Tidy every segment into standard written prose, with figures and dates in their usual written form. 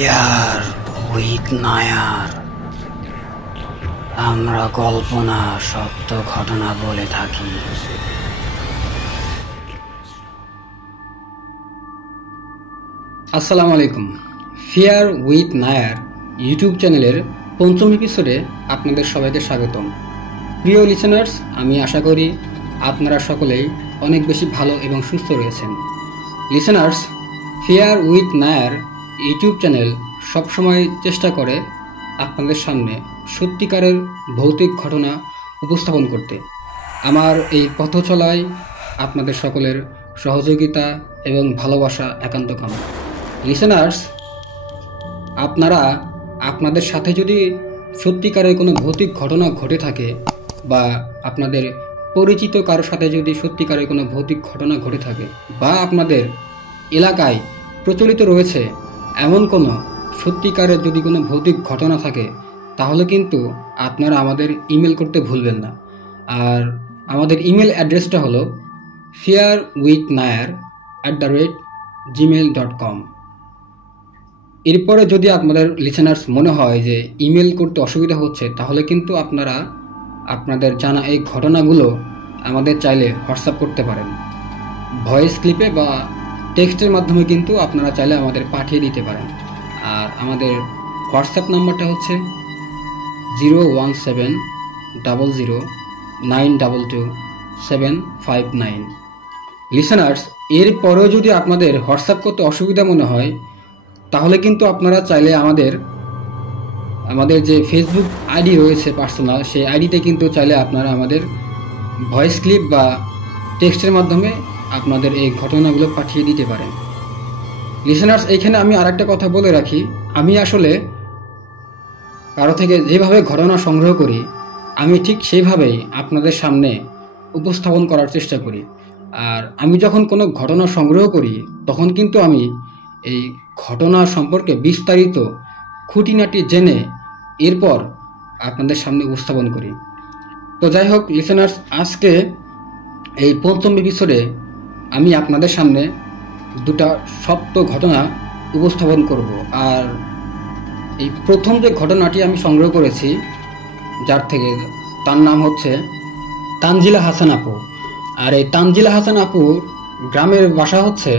Fear with Nair. আমরা কল্পনা সত্য ঘটনা বলে থাকি। আসসালামু আলাইকুম। ফিয়ার উইথ নায়ার ইউটিউব চ্যানেলের পঞ্চম এপিসোডে আপনাদের সবাইকে স্বাগতম। প্রিয় লিসেনার্স, আমি আশা করি আপনারা সকলেই অনেক বেশি ভালো এবং সুস্থ রয়েছেন। Listeners, fear with Nair YouTube channel সবসময় চেষ্টা করে আপনাদের সামনে সত্যিকারের ভৌতিক ঘটনা উপস্থাপন করতে। আমার এই পথ চলায় আপনাদের সকলের সহযোগিতা এবং ভালোবাসা একান্ত কাম্য। লিসেনার্স, আপনারা আপনাদের সাথে যদি সত্যিকারের কোনো ভৌতিক ঘটনা ঘটে থাকে বা আপনাদের পরিচিত কারোর সাথে যদি সত্যিকারের কোনো ভৌতিক ঘটনা ঘটে থাকে বা আপনাদের এলাকায় প্রচলিত রয়েছে এমন কোনো সত্যিকারের যদি কোনো ভৌতিক ঘটনা থাকে, তাহলে কিন্তু আপনারা আমাদের ইমেল করতে ভুলবেন না। আর আমাদের ইমেল অ্যাড্রেসটা হলো fearwithnair@gmail.com। এরপরে যদি আপনাদের লিসেনার্স মনে হয় যে ইমেল করতে অসুবিধা হচ্ছে, তাহলে কিন্তু আপনারা আপনাদের জানা এই ঘটনাগুলো আমাদের চাইলে হোয়াটসঅ্যাপ করতে পারেন। ভয়েস ক্লিপে বা টেক্সটের মাধ্যমে কিন্তু আপনারা চাইলে আমাদের পাঠিয়ে দিতে পারেন। আর আমাদের হোয়াটসঅ্যাপ নাম্বারটা হচ্ছে 01700922759। লিসেনার্স, এরপরেও যদি আপনাদের হোয়াটসঅ্যাপ করতে অসুবিধা মনে হয়, তাহলে কিন্তু আপনারা চাইলে আমাদের যে ফেসবুক আইডি রয়েছে পার্সোনাল, সেই আইডিতে কিন্তু চাইলে আপনারা আমাদের ভয়েস ক্লিপ বা টেক্সটের মাধ্যমে আপনাদের এই ঘটনাগুলো পাঠিয়ে দিতে পারেন। লিসেনার্স, এইখানে আমি আরেকটা কথা বলে রাখি, আমি আসলে কারো থেকে যেভাবে ঘটনা সংগ্রহ করি, আমি ঠিক সেইভাবেই আপনাদের সামনে উপস্থাপন করার চেষ্টা করি। আর আমি যখন কোনো ঘটনা সংগ্রহ করি, তখন কিন্তু আমি এই ঘটনা সম্পর্কে বিস্তারিত খুঁটিনাটি জেনে এরপর আপনাদের সামনে উপস্থাপন করি। তো যাই হোক লিসেনার্স, আজকে এই পঞ্চম এপিসোডে আমি আপনাদের সামনে দুটা সত্য ঘটনা উপস্থাপন করব। আর এই প্রথম যে ঘটনাটি আমি সংগ্রহ করেছি যার থেকে, তার নাম হচ্ছে তানজিলা হাসান আপু। আর এই তানজিলা হাসান আপুর গ্রামের বাসা হচ্ছে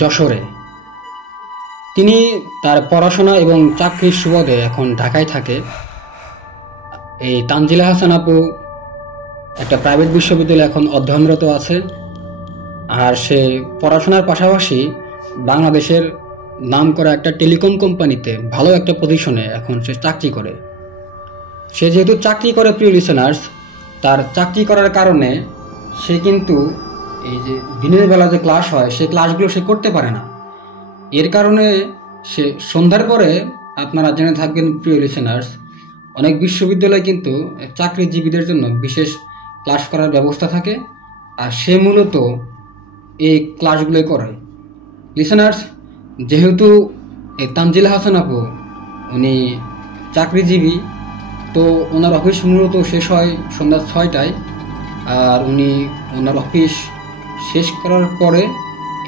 যশোরে। তিনি তার পড়াশোনা এবং চাকরির সুবাদে এখন ঢাকায় থাকে। এই তানজিলা হাসান আপু একটা প্রাইভেট বিশ্ববিদ্যালয়ে এখন অধ্যয়নরত আছে। আর সে পড়াশোনার পাশাপাশি বাংলাদেশের নামকরা একটা টেলিকম কোম্পানিতে ভালো একটা পজিশনে এখন সে চাকরি করে। সে যেহেতু চাকরি করে, প্রিয় লিসেনার্স, তার চাকরি করার কারণে সে কিন্তু এই যে দিনের বেলা যে ক্লাস হয়, সেই ক্লাসগুলো সে করতে পারে না। এর কারণে সে সন্ধ্যার পরে, আপনারা জেনে থাকবেন প্রিয় লিসেনার্স, অনেক বিশ্ববিদ্যালয়ে কিন্তু চাকরিজীবীদের জন্য বিশেষ ক্লাস করার ব্যবস্থা থাকে, আর সে মূলত এই ক্লাসগুলোই করায়। লিসেনার্স, যেহেতু এই তানজিলা হাসান আপু উনি চাকরিজীবী, তো ওনার অফিস মূলত শেষ হয় সন্ধ্যা 6টায়। আর উনি ওনার অফিস শেষ করার পরে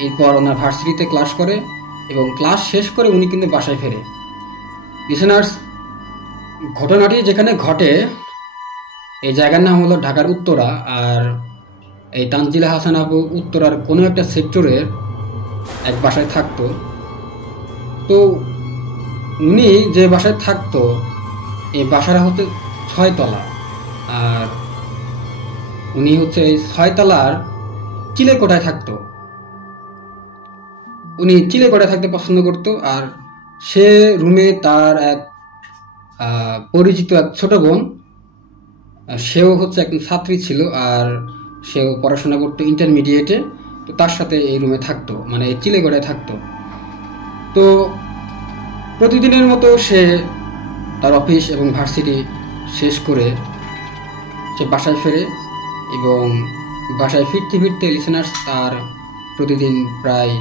এরপর ওনার ভার্সিটিতে ক্লাস করে এবং ক্লাস শেষ করে উনি কিন্তু বাসায় ফেরে। লিসেনার্স, ঘটনাটি যেখানে ঘটে এই জায়গার নাম হলো ঢাকার উত্তরা। আর এই তানজিলা হাসান আপু উত্তরার কোনো একটা সেক্টরের এক বাসায় থাকতো। তো উনি যে বাসায় থাকতো, এই বাসাটা হচ্ছে 6 তলা। আর উনি হচ্ছে এই 6 তলার চিলেকোঠায় থাকতো। উনি চিলেকোঠায় থাকতে পছন্দ করত। আর সে রুমে তার এক পরিচিত এক ছোট বোন, সেও হচ্ছে একজন ছাত্রী ছিল। আর সেও পড়াশোনা করতো ইন্টারমিডিয়েটে। তো তার সাথে এই রুমে থাকতো, মানে এই চিলেকোঠায় থাকতো। তো প্রতিদিনের মতো সে তার অফিস এবং ভার্সিটি শেষ করে সে বাসায় ফেরে এবং বাসায় ফিরতে ফিরতে লিসেনার্স তার প্রতিদিন প্রায়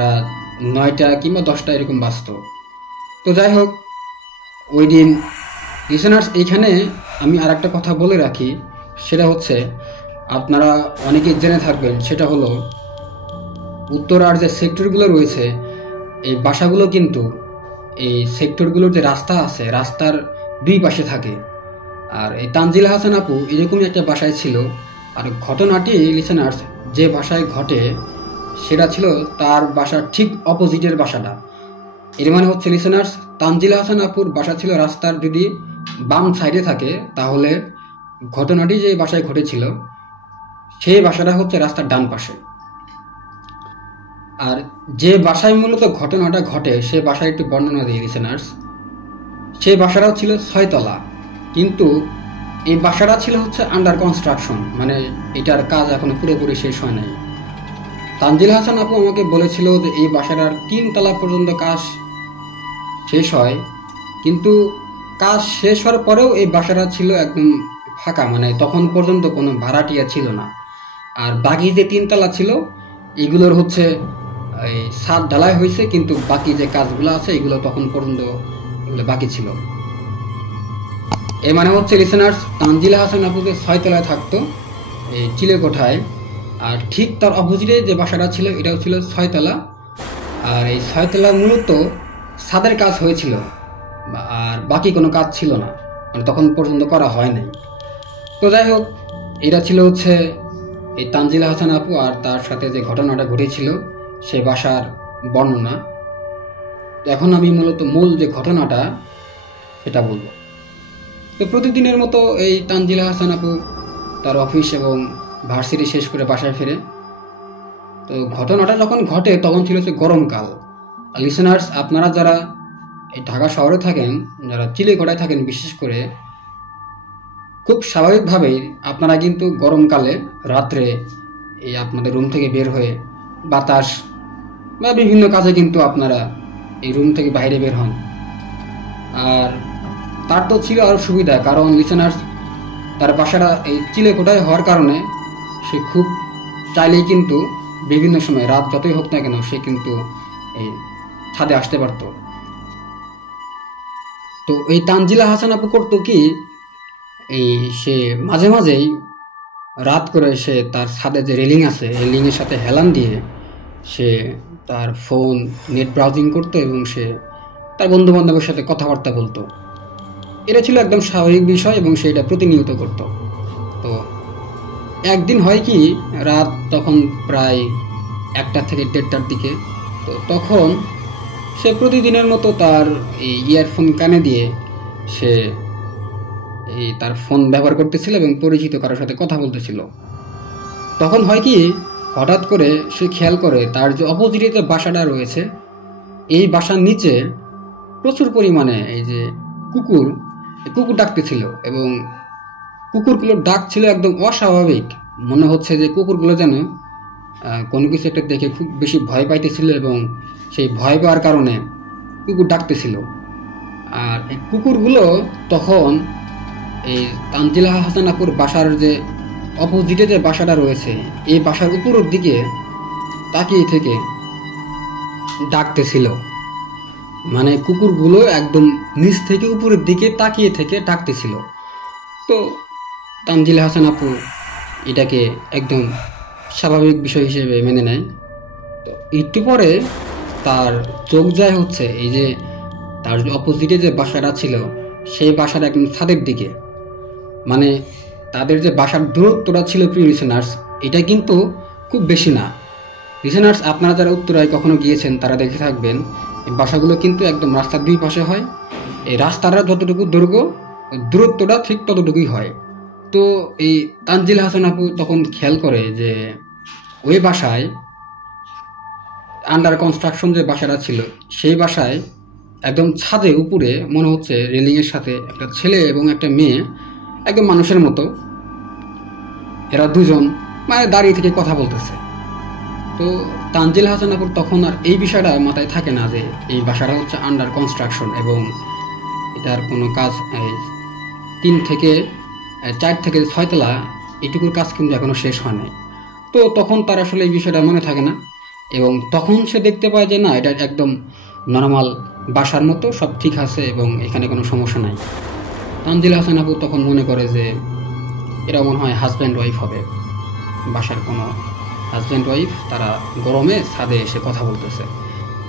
রাত 9টা কিংবা 10টা এরকম বাজত। তো যাই হোক, ওই দিন লিসেনার্স, এইখানে আমি আর একটা কথা বলে রাখি, সেটা হচ্ছে আপনারা অনেকেই জেনে থাকবেন, সেটা হলো উত্তরার যে সেক্টরগুলো রয়েছে, এই বাসাগুলো কিন্তু এই সেক্টরগুলোর যে রাস্তা আছে রাস্তার দুই পাশে থাকে। আর এই তানজিলা হাসান আপু এরকমই একটা বাসায় ছিল। আর ঘটনাটি লিসেনার্স যে বাসায় ঘটে সেটা ছিল তার বাসার ঠিক অপোজিটের বাসাটা। এর মানে হচ্ছে লিসেনার্স, তানজিলা হাসান আপুর বাসা ছিল রাস্তার যদি বাম সাইডে থাকে, তাহলে ঘটনাটি যে বাসায় ঘটেছিল সেই বাসাটা হচ্ছে রাস্তার ডান পাশে। আর যে বাসায় মূলত ঘটনাটা ঘটে সে বাসায় একটু বর্ণনা দিই লিসেনার্স। সেই বাসাটাও ছিল 6 তলা, কিন্তু এই বাসাটা ছিল হচ্ছে আন্ডার কনস্ট্রাকশন, মানে এটার কাজ এখনো পুরোপুরি শেষ হয় নাই। তানজিল হাসান আপু আমাকে বলেছিল যে এই বাসাটার 3 তলা পর্যন্ত কাজ শেষ হয়, কিন্তু কাজ শেষ হওয়ার পরেও এই বাসাটা ছিল একদম ফাঁকা, মানে তখন পর্যন্ত কোনো ভাড়াটিয়া ছিল না। আর বাকি যে 3 তলা ছিল এগুলোর হচ্ছে এই ছাদ ঢালাই হয়েছে, কিন্তু বাকি যে কাজগুলো আছে এগুলো তখন পর্যন্ত এগুলো বাকি ছিল। এর মানে হচ্ছে লিসেনার্স, তানজিলা হাসান আপু যে 6 তলায় থাকতো এই চিলেকোঠায়, আর ঠিক তার অপোজিটে যে বাসাটা ছিল এটাও ছিল 6 তলা। আর এই 6 তলা মূলত ছাদের কাজ হয়েছিল, আর বাকি কোনো কাজ ছিল না, মানে তখন পর্যন্ত করা হয় নাই। তো যাই হোক, এটা ছিল হচ্ছে এই তানজিলা হাসান আপু আর তার সাথে যে ঘটনাটা ঘটেছিল সেই বাসার বর্ণনা। এখন আমি মূলত মূল যে ঘটনাটা সেটা বলবো। তো প্রতিদিনের মতো এই তানজিলা হাসান আপু তার অফিস এবং ভার্সিটি শেষ করে বাসায় ফেরে। তো ঘটনাটা যখন ঘটে তখন ছিল হচ্ছে গরমকাল। লিসেনার্স, আপনারা যারা এই ঢাকা শহরে থাকেন, যারা চিলেকোঠায় থাকেন বিশেষ করে, খুব স্বাভাবিকভাবেই আপনারা কিন্তু গরমকালে রাত্রে এই আপনাদের রুম থেকে বের হয়ে বাতাস বা বিভিন্ন কাজে কিন্তু আপনারা এই রুম থেকে বাইরে বের হন। আর তার তো ছিল আরও সুবিধা, কারণ লিসেনার্স তার বাসাটা এই চিলেকোঠায় হওয়ার কারণে সে খুব চাইলেই কিন্তু বিভিন্ন সময় রাত যতই হোক না কেন সে কিন্তু এই ছাদে আসতে পারত। তো এই তানজিলা হাসান আপু করতো কি, এই সে মাঝে মাঝেই রাত করে সে তার ছাদে যে রেলিং আছে রেলিংয়ের সাথে হেলান দিয়ে সে তার ফোন নেট ব্রাউজিং করতো এবং সে তার বন্ধু বান্ধবের সাথে কথাবার্তা বলতো। এটা ছিল একদম স্বাভাবিক বিষয় এবং সে এটা প্রতিনিয়ত করত। তো একদিন হয় কি, রাত তখন প্রায় 1টা থেকে 1:30টার দিকে, তো তখন সে প্রতিদিনের মতো তার এই ইয়ারফোন কানে দিয়ে সে এই তার ফোন ব্যবহার করতেছিল এবং পরিচিত কারোর সাথে কথা বলতেছিল। তখন হয় কি, হঠাৎ করে সে খেয়াল করে তার যে অপোজিটে যে বাসাটা রয়েছে এই বাসার নিচে প্রচুর পরিমাণে এই যে কুকুর ডাকতেছিল এবং কুকুরগুলোর ডাক ছিল একদম অস্বাভাবিক। মনে হচ্ছে যে কুকুরগুলো যেন কোনো কিছু একটা দেখে খুব বেশি ভয় পাইতেছিল এবং সেই ভয় পাওয়ার কারণে কুকুর ডাকতেছিল। আর এই কুকুরগুলো তখন এই তানজিলা হাসান আপুর বাসার যে অপোজিটে যে বাসাটা রয়েছে এই বাসার উপরের দিকে তাকিয়ে থেকে ডাকতেছিল। মানে কুকুরগুলো একদম নিচ থেকে উপরের দিকে তাকিয়ে থেকে ডাকতেছিল। তো তানজিলা হাসান আপু এটাকে একদম স্বাভাবিক বিষয় হিসেবে মেনে নেয়। তো একটু পরে তার চোখ যায় হচ্ছে এই যে তার যে অপোজিটে যে বাসাটা ছিল সেই বাসার একদম ছাদের দিকে। মানে তাদের যে বাসার দূরত্বটা ছিল, প্রিয় লিসেনার্স, এটা কিন্তু খুব বেশি না। লিসেনার্স, আপনারা যারা উত্তরায় কখনো গিয়েছেন তারা দেখে থাকবেন এই বাসাগুলো কিন্তু একদম রাস্তার দুই পাশে হয়। এই রাস্তাটা যতটুকু দৈর্ঘ্য দূরত্বটা ঠিক ততটুকুই হয়। তো এই তানজিল হাসান আপু তখন খেয়াল করে যে ওই বাসায় আন্ডার কনস্ট্রাকশন যে বাসাটা ছিল সেই বাসায় একদম ছাদে উপরে মনে হচ্ছে রেলিংয়ের সাথে একটা ছেলে এবং একটা মেয়ে একদম মানুষের মতো, এরা দুজন মানে দাঁড়িয়ে থেকে কথা বলতেছে। তো তানজিল হাসান আপুর তখন আর এই বিষয়টা মাথায় থাকে না যে এই বাসাটা হচ্ছে আন্ডার কনস্ট্রাকশন এবং এটার কোনো কাজ 3 থেকে 4 থেকে 6 তলা এটুকুর কাজ কিন্তু এখনো শেষ হয় নাই। তো তখন তার আসলে এই বিষয়টা মনে থাকে না এবং তখন সে দেখতে পায় যে না, এটা একদম নর্মাল বাসার মতো, সব ঠিক আছে এবং এখানে কোনো সমস্যা নাই। তানজিল হাসান আপু তখন মনে করে যে এরা মনে হয় হাজব্যান্ড ওয়াইফ হবে, বাসার কোনো হাজব্যান্ড ওয়াইফ, তারা গরমে ছাদে এসে কথা বলতেছে।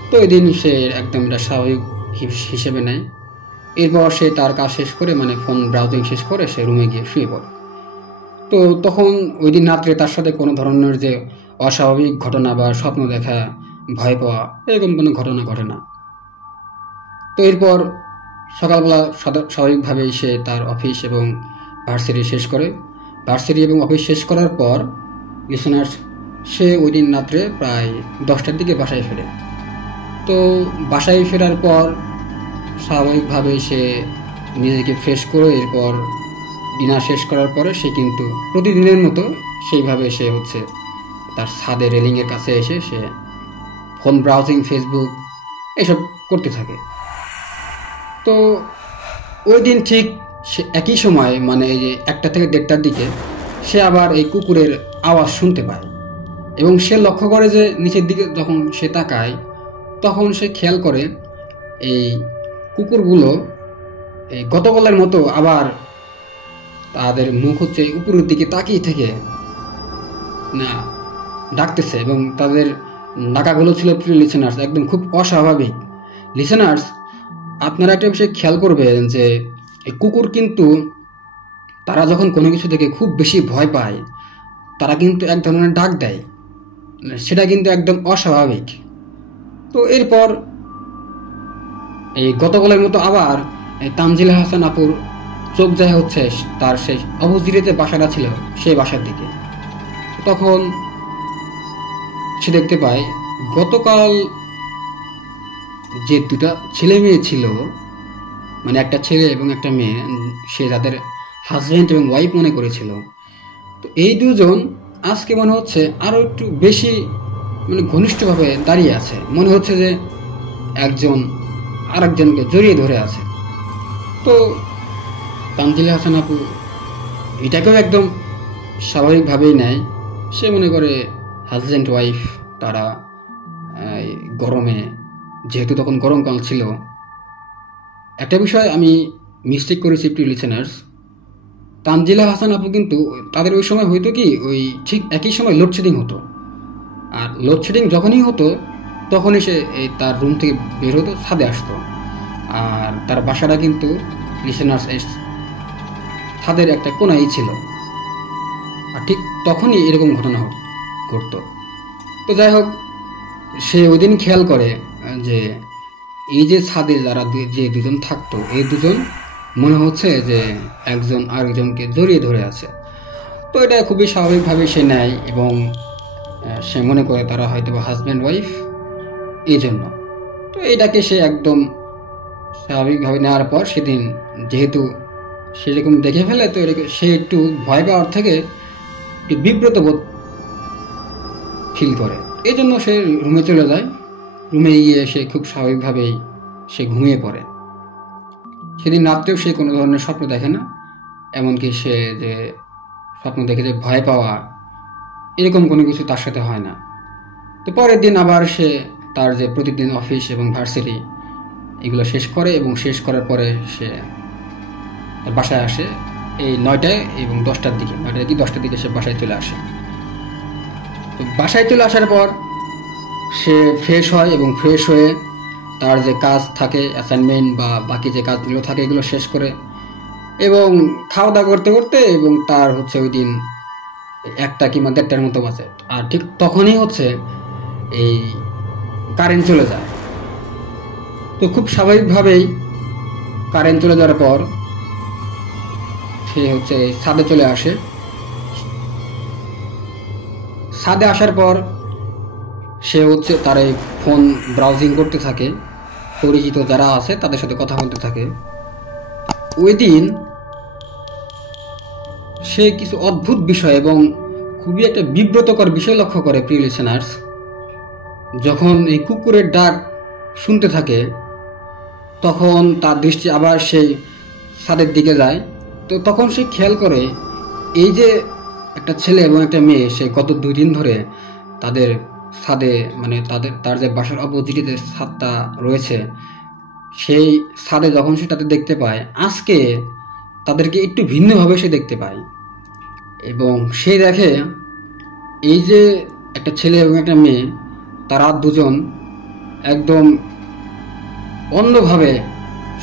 তো এই দিন সে একদম এটা স্বাভাবিক হিসেবে নেয়। এরপর সে তার কাজ শেষ করে মানে ফোন ব্রাউজিং শেষ করে সে রুমে গিয়ে শুয়ে পড়ে। তো তখন ওই দিন রাত্রে তার সাথে কোনো ধরনের যে অস্বাভাবিক ঘটনা বা স্বপ্ন দেখা, ভয় পাওয়া এরকম কোনো ঘটনা ঘটে না। তো এরপর সকালবেলা স্বাভাবিকভাবেই সে তার অফিস এবং ভার্সিটি শেষ করে। ভার্সিটি এবং অফিস শেষ করার পর লিসেনার্স সে ওই দিন রাত্রে প্রায় 10টার দিকে বাসায় ফেরে। তো বাসায় ফেরার পর স্বাভাবিকভাবে সে নিজেকে ফ্রেশ করে এরপর ডিনার শেষ করার পরে সে কিন্তু প্রতিদিনের মতো সেইভাবে সে হচ্ছে তার ছাদে রেলিংয়ের কাছে এসে সে ফোন ব্রাউজিং, ফেসবুক এসব করতে থাকে। তো ওই দিন ঠিক সে একই সময় মানে এই যে 1টা থেকে 1:30টার দিকে সে আবার এই কুকুরের আওয়াজ শুনতে পায় এবং সে লক্ষ্য করে যে নিচের দিকে যখন সে তাকায় তখন সে খেয়াল করে এই কুকুরগুলো এই গতকালের মতো আবার তাদের মুখ হচ্ছে উপরের দিকে তাকিয়ে থেকে না ডাকতেছে এবং তাদের ডাকাগুলো ছিল প্রিয় লিসেনার্স একদম খুব অস্বাভাবিক। লিসেনার্স, আপনারা একটা বিষয় খেয়াল করবেন যে এই কুকুর কিন্তু তারা যখন কোনো কিছু থেকে খুব বেশি ভয় পায় তারা কিন্তু এক ধরনের ডাক দেয়, সেটা কিন্তু একদম অস্বাভাবিক। তো এরপর এই গতকালের মতো আবার তানজিলা হাসান আপুর চোখ যায় হচ্ছে তার সেই অপোজিটে যে বাসাটা ছিল সেই বাসার দিকে। তখন সে দেখতে পায় গতকাল যে দুটা ছেলে মেয়ে ছিল মানে একটা ছেলে এবং একটা মেয়ে, সে যাদের হাজব্যান্ড এবং ওয়াইফ মনে করেছিল, তো এই দুজন আজকে মনে হচ্ছে আরো একটু বেশি মানে ঘনিষ্ঠভাবে দাঁড়িয়ে আছে, মনে হচ্ছে যে একজন আরেকজনকে জড়িয়ে ধরে আছে। তো তানজিলা হাসান আপু এটাকেও একদম স্বাভাবিকভাবেই নেয়। সে মনে করে হাজব্যান্ড ওয়াইফ তারা গরমে, যেহেতু তখন গরমকাল ছিল। একটা বিষয় আমি মিস্টেক করেছি প্রিয় লিসেনার্স, তানজিলা হাসান আপু কিন্তু তাদের ওই সময় হয়তো কি ওই ঠিক একই সময় লোডশেডিং হতো, আর লোডশেডিং যখনই হতো তখনই সে তার রুম থেকে বের হতো, ছাদে আসতো। আর তার বাসাটা কিন্তু লিসেনার্স ছাদের একটা কোনাই ছিল, আর ঠিক তখনই এরকম ঘটনা ঘটতো। তো যাই হোক, সে ওই দিন খেয়াল করে যে এই যে ছাদে যারা যে দুজন থাকতো এই দুজন মনে হচ্ছে যে একজন আরেকজনকে জড়িয়ে ধরে আছে। তো এটা খুবই স্বাভাবিকভাবে সে নেয় এবং সে মনে করে তারা হয়তো বা হাজব্যান্ড ওয়াইফ এই জন্য। তো এটাকে সে একদম স্বাভাবিকভাবে নেওয়ার পর সেদিন যেহেতু সেরকম দেখে ফেলে, তো সে একটু ভয় পাওয়ার থেকে একটু বিব্রত বোধ ফিল করে, এই জন্য সে রুমে চলে যায়। রুমে গিয়ে সে খুব স্বাভাবিকভাবেই সে ঘুমিয়ে পড়ে। সেদিন রাত্রেও সে কোনো ধরনের স্বপ্ন দেখে না, এমনকি সে যে স্বপ্ন দেখে যে ভয় পাওয়া এরকম কোনো কিছু তার সাথে হয় না। তো পরের দিন আবার সে তার যে প্রতিদিন অফিস এবং ভার্সিটি এগুলো শেষ করে এবং শেষ করার পরে সে বাসায় আসে এই 9টায় এবং 10টার দিকে, 9টা কি 10টার দিকে সে বাসায় চলে আসে। তো বাসায় চলে আসার পর সে ফ্রেশ হয় এবং ফ্রেশ হয়ে তার যে কাজ থাকে অ্যাসাইনমেন্ট বা বাকি যে কাজগুলো থাকে এগুলো শেষ করে এবং খাওয়া দাওয়া করতে করতে এবং তার হচ্ছে ওই দিন 1টা কিংবা 1:30টার মতো বাজে। আর ঠিক তখনই হচ্ছে এই কারেন্ট চলে যায়। তো খুব স্বাভাবিকভাবেই কারেন্ট চলে যাওয়ার পর সে হচ্ছে ছাদে চলে আসে। ছাদে আসার পর সে হচ্ছে তার এই ফোন ব্রাউজিং করতে থাকে, পরিচিত যারা আছে তাদের সাথে কথা বলতে থাকে। ওই দিন সে কিছু অদ্ভুত বিষয় এবং খুবই একটা বিব্রতকর বিষয় লক্ষ্য করে প্রিয় লিসেনার্স। যখন এই কুকুরের ডাক শুনতে থাকে তখন তার দৃষ্টি আবার সেই ছাদের দিকে যায়। তো তখন সে খেয়াল করে এই যে একটা ছেলে এবং একটা মেয়ে সে গত 2 দিন ধরে তাদের ছাদে মানে তার যে বাসার অপোজিটে যে ছাদটা রয়েছে সেই ছাদে যখন সে তাদের দেখতে পায়, আজকে তাদেরকে একটু ভিন্নভাবে সে দেখতে পায় এবং সে দেখে এই যে একটা ছেলে এবং একটা মেয়ে তারা দুজন একদম অন্যভাবে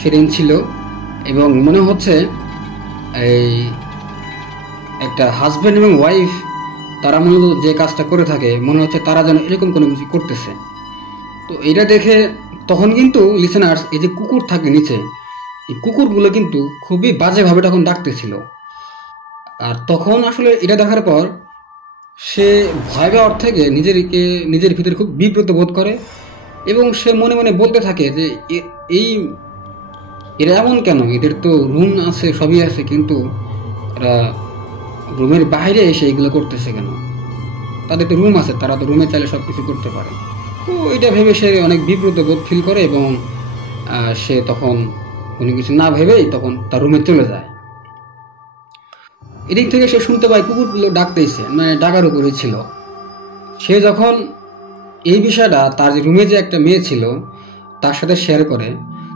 সেদিন ছিল এবং মনে হচ্ছে এই একটা হাজব্যান্ড এবং ওয়াইফ তারা মূলত যে কাজটা করে থাকে মনে হচ্ছে তারা যেন এরকম কোনো কিছু করতেছে। তো এটা দেখে তখন কিন্তু লিসেনার্স এই যে কুকুর থাকে নিচে, এই কুকুরগুলো কিন্তু খুবই বাজেভাবে তখন ডাকতেছিল। আর তখন আসলে এটা দেখার পর সে ভয় পাওয়ার থেকে নিজের ভিতরে খুব বিব্রত বোধ করে এবং সে মনে মনে বলতে থাকে যে এই এরা এমন কেন, এদের তো রুম আছে সবই আছে, কিন্তু এরা রুমের বাইরে এসে এগুলো করতেছে কেন? তাদের তো রুম আছে, তারা তো রুমে চাইলে সব কিছু করতে পারে। তো এটা ভেবে সে অনেক বিব্রত বোধ ফিল করে এবং সে তখন কোনো কিছু না ভেবেই তখন তার রুমে চলে যায়। এদিক থেকে সে শুনতে পায় কুকুরগুলো ডাকতেইছে, মানে ডাকার উপরে ছিল। সে যখন এই বিষয়টা তার রুমে যে একটা মেয়ে ছিল তার সাথে শেয়ার করে,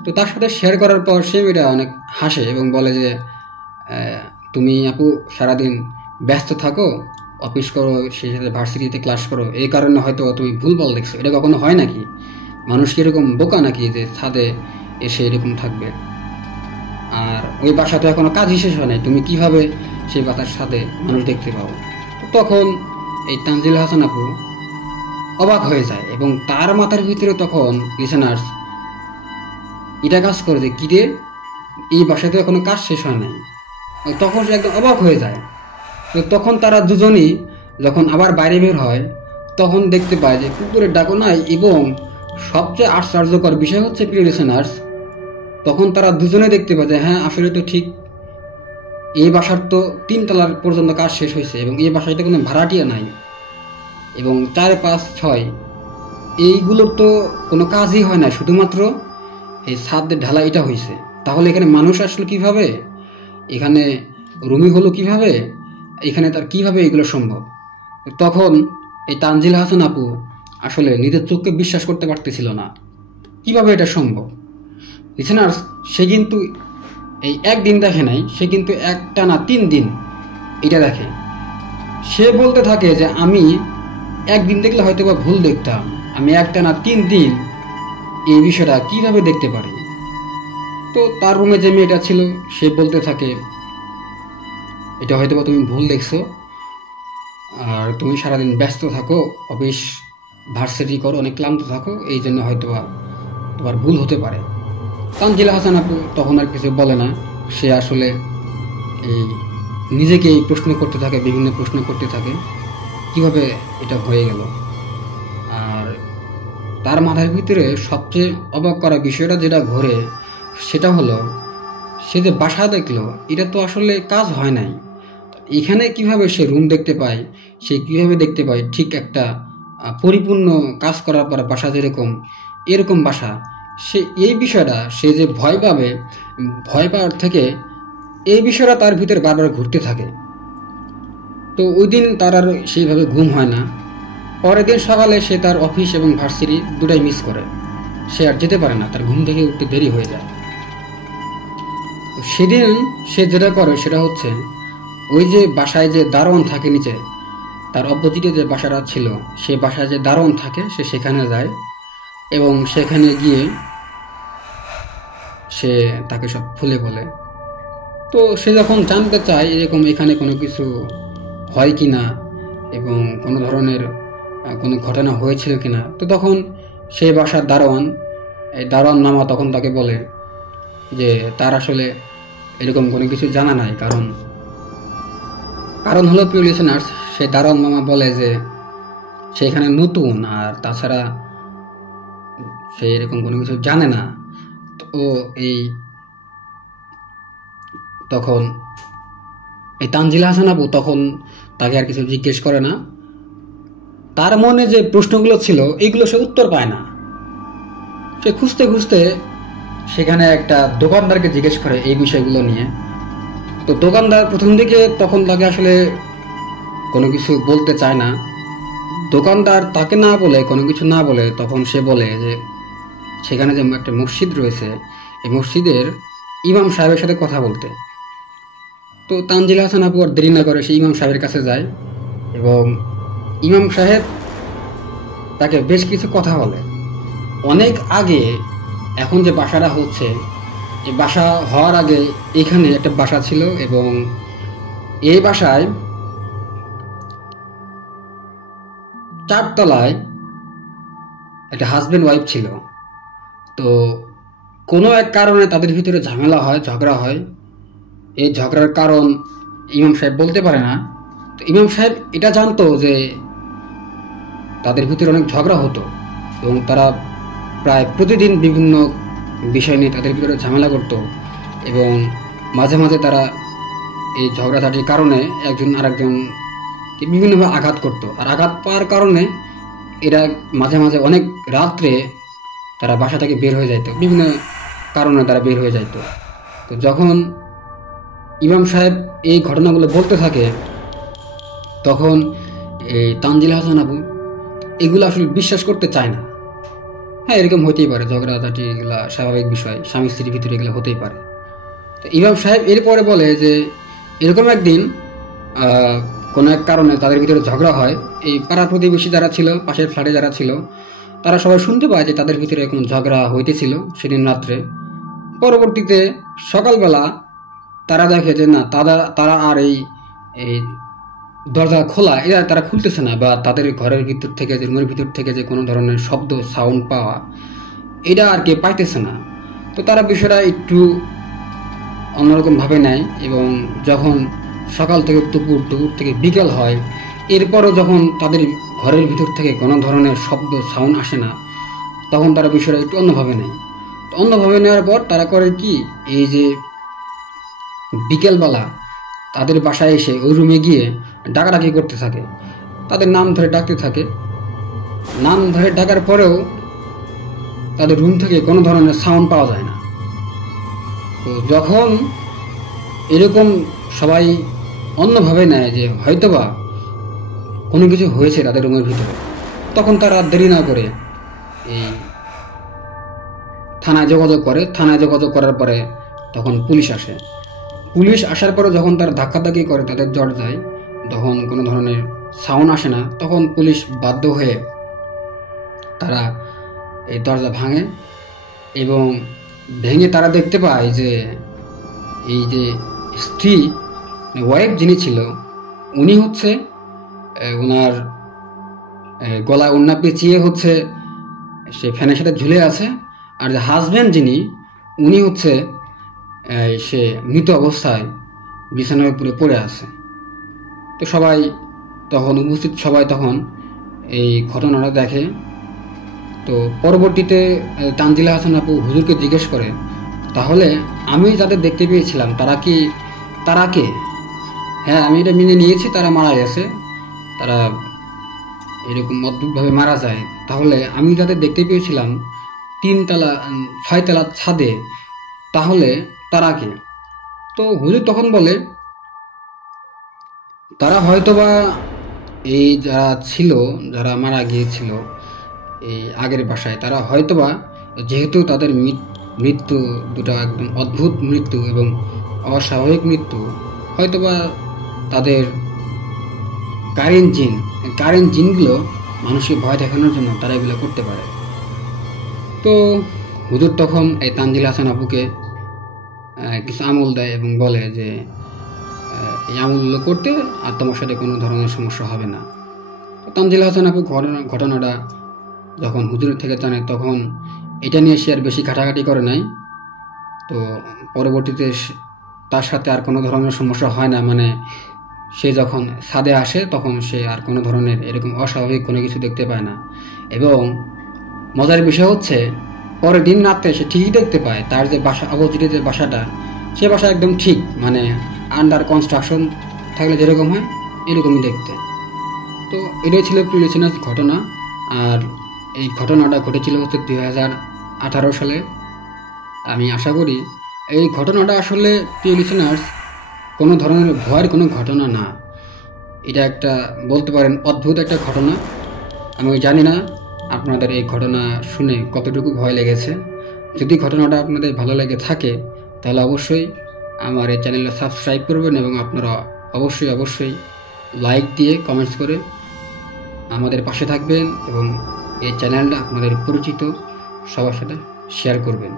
তো তার সাথে শেয়ার করার পর সে মেয়েটা অনেক হাসে এবং বলে যে তুমি আপু সারাদিন ব্যস্ত থাকো, অফিস করো, সেই সাথে ভার্সিটিতে ক্লাস করো, এই কারণে হয়তো তুমি ভুলভাল দেখছো। এটা কখনো হয় নাকি? মানুষ কি এরকম বোকা নাকি যে ছাদে এসে এরকম থাকবে? আর ওই বাসা তো এখনো কাজই শেষ হয় নাই, তুমি কিভাবে সেই বাসার সাথে মানুষ দেখতে পাও? তখন এই তানজিল হাসান আপু অবাক হয়ে যায় এবং তার মাথার ভিতরে তখন লিসেনার্স এটা কাজ করে যে কিরে, এই বাসায় তো এখনো কাজ শেষ হয় নাই। তখন সে একদম অবাক হয়ে যায়। তো তখন তারা দুজনই যখন আবার বাইরে বের হয় তখন দেখতে পায় যে কুকুরের ডাকও নাই এবং সবচেয়ে আশ্চর্যকর বিষয় হচ্ছে প্রিয় লিসেনার্স, তখন তারা দুজনে দেখতে পায় যে হ্যাঁ আসলে তো ঠিক, এই বাসার তো 3 তলার পর্যন্ত কাজ শেষ হয়েছে এবং এই বাসায় তো কোনো ভাড়াটিয়া নাই এবং 4, 5, 6 এইগুলোর তো কোনো কাজই হয় না, শুধুমাত্র এই ছাদের ঢালা এটা হয়েছে। তাহলে এখানে মানুষ আসলো কিভাবে, এখানে রুমি হলো কিভাবে, এখানে তার কিভাবে এগুলো সম্ভব? তখন এই তানজিল হাসান আপু আসলে নিজের চোখকে বিশ্বাস করতে পারতেছিল না, কিভাবে এটা সম্ভব। লিসেনার্স, সে কিন্তু এই একদিন দেখে নাই, সে কিন্তু একটানা 3 দিন এটা দেখে। সে বলতে থাকে যে আমি একদিন দেখলে হয়তো বা ভুল দেখতাম, আমি একটানা 3 দিন এই বিষয়টা কিভাবে দেখতে পারি। তো তার রুমে যে মেয়েটা ছিল সে বলতে থাকে এটা হয়তো বা তুমি ভুল দেখছো, আর তুমি সারাদিন ব্যস্ত থাকো, অফিস ভার্সিটি করো, অনেক ক্লান্ত থাকো, এই জন্য হয়তো বা তোমার ভুল হতে পারে। তানজিলা হাসান আপু তখন আর কিছু বলে না, সে আসলে এই নিজেকেই প্রশ্ন করতে থাকে, বিভিন্ন প্রশ্ন করতে থাকে কিভাবে এটা হয়ে গেল। আর তার মাথার ভিতরে সবচেয়ে অবাক করা বিষয়টা যেটা ঘোরে সেটা হলো সে যে বাসা দেখলো এটা তো আসলে কাজ হয় নাই, এখানে কিভাবে সে রুম দেখতে পায়, সে কিভাবে দেখতে পায় ঠিক একটা পরিপূর্ণ কাজ করার পর বাসা যেরকম এরকম বাসা। সে এই বিষয়টা সে যে ভয় পাবে, ভয় পাওয়ার থেকে এই বিষয়টা তার ভিতরে বারবার ঘুরতে থাকে। তো ওই দিন তার আর সেইভাবে ঘুম হয় না। পরের দিন সকালে সে তার অফিস এবং ভার্সিটি দুটাই মিস করে, সে আর যেতে পারে না, তার ঘুম থেকে উঠতে দেরি হয়ে যায়। সেদিন সে যেটা করে সেটা হচ্ছে ওই যে বাসায় যে দারোয়ান থাকে নিচে, তার অপোজিটে যে বাসাটা ছিল সে বাসায় যে দারোয়ান থাকে সে সেখানে যায় এবং সেখানে গিয়ে সে তাকে সব খুলে বলে। তো সে যখন জানতে চায় এরকম এখানে কোনো কিছু হয় কি না এবং কোনো ধরনের কোনো ঘটনা হয়েছিল কিনা, তো তখন সেই বাসার দারোয়ান, এই দারোয়ান মামা তখন তাকে বলে যে তার আসলে এরকম কোনো কিছু জানা নাই। কারণ হলো প্রিয় লিসেনার্স, সেই দারোয়ান মামা বলে যে সে এখানে নতুন আর তাছাড়া সে এরকম কোনো কিছু জানে না। তো তখন এই তানজিলা হাসান আপু তখন তাকে আর কিছু জিজ্ঞেস করে না। তার মনে যে প্রশ্নগুলো ছিল এইগুলো সে উত্তর পায় না। সে খুঁজতে খুঁজতে সেখানে একটা দোকানদারকে জিজ্ঞেস করে এই বিষয়গুলো নিয়ে। তো দোকানদার প্রথম দিকে তখন তাকে আসলে কোনো কিছু বলতে চায় না। দোকানদার তাকে না বলে, কোনো কিছু না বলে, তখন সে বলে যে সেখানে যে একটা মসজিদ রয়েছে এই মসজিদের ইমাম সাহেবের সাথে কথা বলতে। তো তানজিলা হাসান আপু আর দেরি না করে সে ইমাম সাহেবের কাছে যায় এবং ইমাম সাহেব তাকে বেশ কিছু কথা বলে। অনেক আগে এখন যে বাসাটা হচ্ছে, এই বাসা হওয়ার আগে এখানে একটা বাসা ছিল, এবং এই বাসায় 4 তলায় একটা হাজব্যান্ড ওয়াইফ ছিল। তো কোনো এক কারণে তাদের ভিতরে ঝামেলা হয়, ঝগড়া হয়। এই ঝগড়ার কারণ ইমাম সাহেব বলতে পারে না। তো ইমাম সাহেব এটা জানতো যে তাদের ভিতরে অনেক ঝগড়া হতো, এবং তারা প্রায় প্রতিদিন বিভিন্ন বিষয় নিয়ে তাদের ভিতরে ঝামেলা করত, এবং মাঝে মাঝে তারা এই ঝগড়াঝাটির কারণে একজন আরেকজনকে বিভিন্নভাবে আঘাত করত। আর আঘাত পাওয়ার কারণে এরা মাঝে মাঝে অনেক রাত্রে তারা বাসা থেকে বের হয়ে যাইত, বিভিন্ন কারণে তারা বের হয়ে যাইত। তো যখন ইমাম সাহেব এই ঘটনাগুলো বলতে থাকে, তখন এই তানজিল হাসান আপু এগুলো আসলে বিশ্বাস করতে চায় না। হ্যাঁ, এরকম হতেই পারে, ঝগড়াঝাটি এগুলা স্বাভাবিক বিষয়, স্বামী স্ত্রীর ভিতরে এগুলো হতেই পারে। তো ইমাম সাহেব এরপরে বলে যে এরকম একদিন কোনো এক কারণে তাদের ভিতরে ঝগড়া হয়। এই পাড়া প্রতিবেশী যারা ছিল, পাশের ফ্ল্যাটে যারা ছিল, তারা সবাই শুনতে পায় যে তাদের ভিতরে এরকম ঝগড়া হইতেছিল সেদিন রাত্রে। পরবর্তীতে সকালবেলা তারা দেখে যে না, তারা আর এই দরজা খোলা এরা তারা খুলতেছে না, বা তাদের ঘরের ভিতর থেকে, যে রুমের ভিতর থেকে যে কোনো ধরনের শব্দ, সাউন্ড পাওয়া, এটা আর কি পাইতেছে না। তো তারা বিষয়টা একটু অন্যরকম ভাবে নেয়, এবং যখন সকাল থেকে দুপুর থেকে বিকেল হয়, এরপরও যখন তাদের ঘরের ভিতর থেকে কোনো ধরনের শব্দ, সাউন্ড আসে না, তখন তারা বিষয়টা একটু অন্যভাবে নেয়। তো অন্যভাবে নেওয়ার পর তারা করে কি, এই যে বিকেলবেলা তাদের বাসায় এসে ওই রুমে গিয়ে ডাকাডাকি করতে থাকে, তাদের নাম ধরে ডাকতে থাকে। নাম ধরে ডাকার পরেও তাদের রুম থেকে কোনো ধরনের সাউন্ড পাওয়া যায় না। তো যখন এরকম সবাই অন্যভাবে নেয় যে হয়তোবা কোনো কিছু হয়েছে তাদের রুমের ভিতরে, তখন তারা দেরি না করে এই থানায় যোগাযোগ করে। থানায় যোগাযোগ করার পরে তখন পুলিশ আসে। পুলিশ আসার পরে যখন তারা ধাক্কাধাক্কি করে তাদের দরজায়, তখন কোনো ধরনের সাউন্ড আসে না। তখন পুলিশ বাধ্য হয়ে তারা এই দরজা ভাঙে, এবং ভেঙে তারা দেখতে পায় যে এই যে স্ত্রী, ওয়াইফ যিনি ছিল, উনি হচ্ছে ওনার গলায় ওড়না পেঁচিয়ে হচ্ছে সে ফ্যানের সাথে ঝুলে আছে। আর যে হাজব্যান্ড যিনি, উনি হচ্ছে সে মৃত অবস্থায় বিছানার উপরে পড়ে আছে। তো সবাই তখন উপস্থিত, সবাই তখন এই ঘটনাটা দেখে। তো পরবর্তীতে তানজিলা হাসান আপু হুজুরকে জিজ্ঞেস করে, তাহলে আমি যাদের দেখতে পেয়েছিলাম তারা কে? হ্যাঁ, আমি এটা মেনে নিয়েছি, তারা মারা গেছে, তারা এরকম অদ্ভুতভাবে মারা যায়। তাহলে আমি যাদের দেখতে পেয়েছিলাম 6 তলা ছাদে, তাহলে তারা কে? তো হুজুর তখন বলে, তারা হয়তোবা এই যারা মারা গিয়েছিল এই আগের বাসায়, তারা হয়তোবা, যেহেতু তাদের মৃত্যু দুটো একদম অদ্ভুত মৃত্যু এবং অস্বাভাবিক মৃত্যু, হয়তোবা তাদের কারেন্ট জিনগুলো মানুষকে ভয় দেখানোর জন্য তারা এগুলো করতে পারে। তো হুজুর তখন এই তানজিল হাসান আপুকে কিছু আমল দেয় এবং বলে যে এই আমলগুলো করতে আর তোমার সাথে কোনো ধরনের সমস্যা হবে না। তো তানজিল হাসান আপু ঘটনাটা যখন হুজুরের থেকে জানে, তখন এটা নিয়ে সে আর বেশি ঘাটাঘাটি করে নাই। তো পরবর্তীতে তার সাথে আর কোনো ধরনের সমস্যা হয় না, মানে সে যখন ছাদে আসে তখন সে আর কোনো ধরনের এরকম অস্বাভাবিক কোনো কিছু দেখতে পায় না। এবং মজার বিষয় হচ্ছে, পরের দিন রাতে সে ঠিকই দেখতে পায় তার যে বাসা, অপোজিটে যে বাসাটা, সে বাসা একদম ঠিক, মানে আন্ডার কনস্ট্রাকশন থাকলে যেরকম হয় এরকমই দেখতে। তো এটাই ছিল প্রিয় লিসেনার্স ঘটনা। আর এই ঘটনাটা ঘটেছিল হচ্ছে 2018 সালে। আমি আশা করি এই ঘটনাটা আসলে প্রিয় লিসেনার্স কোনো ধরনের ভয়ের কোনো ঘটনা না। এটা একটা বলতে পারেন অদ্ভুত একটা ঘটনা। আমি জানি না আপনাদের এই ঘটনা শুনে কতটুকু ভয় লেগেছে। যদি ঘটনাটা আপনাদের ভালো লেগে থাকে, তাহলে অবশ্যই আমার এই চ্যানেলটা সাবস্ক্রাইব করবেন, এবং আপনারা অবশ্যই লাইক দিয়ে কমেন্টস করে আমাদের পাশে থাকবেন, এবং এই চ্যানেলটা আপনাদের পরিচিত সবার সাথে শেয়ার করবেন।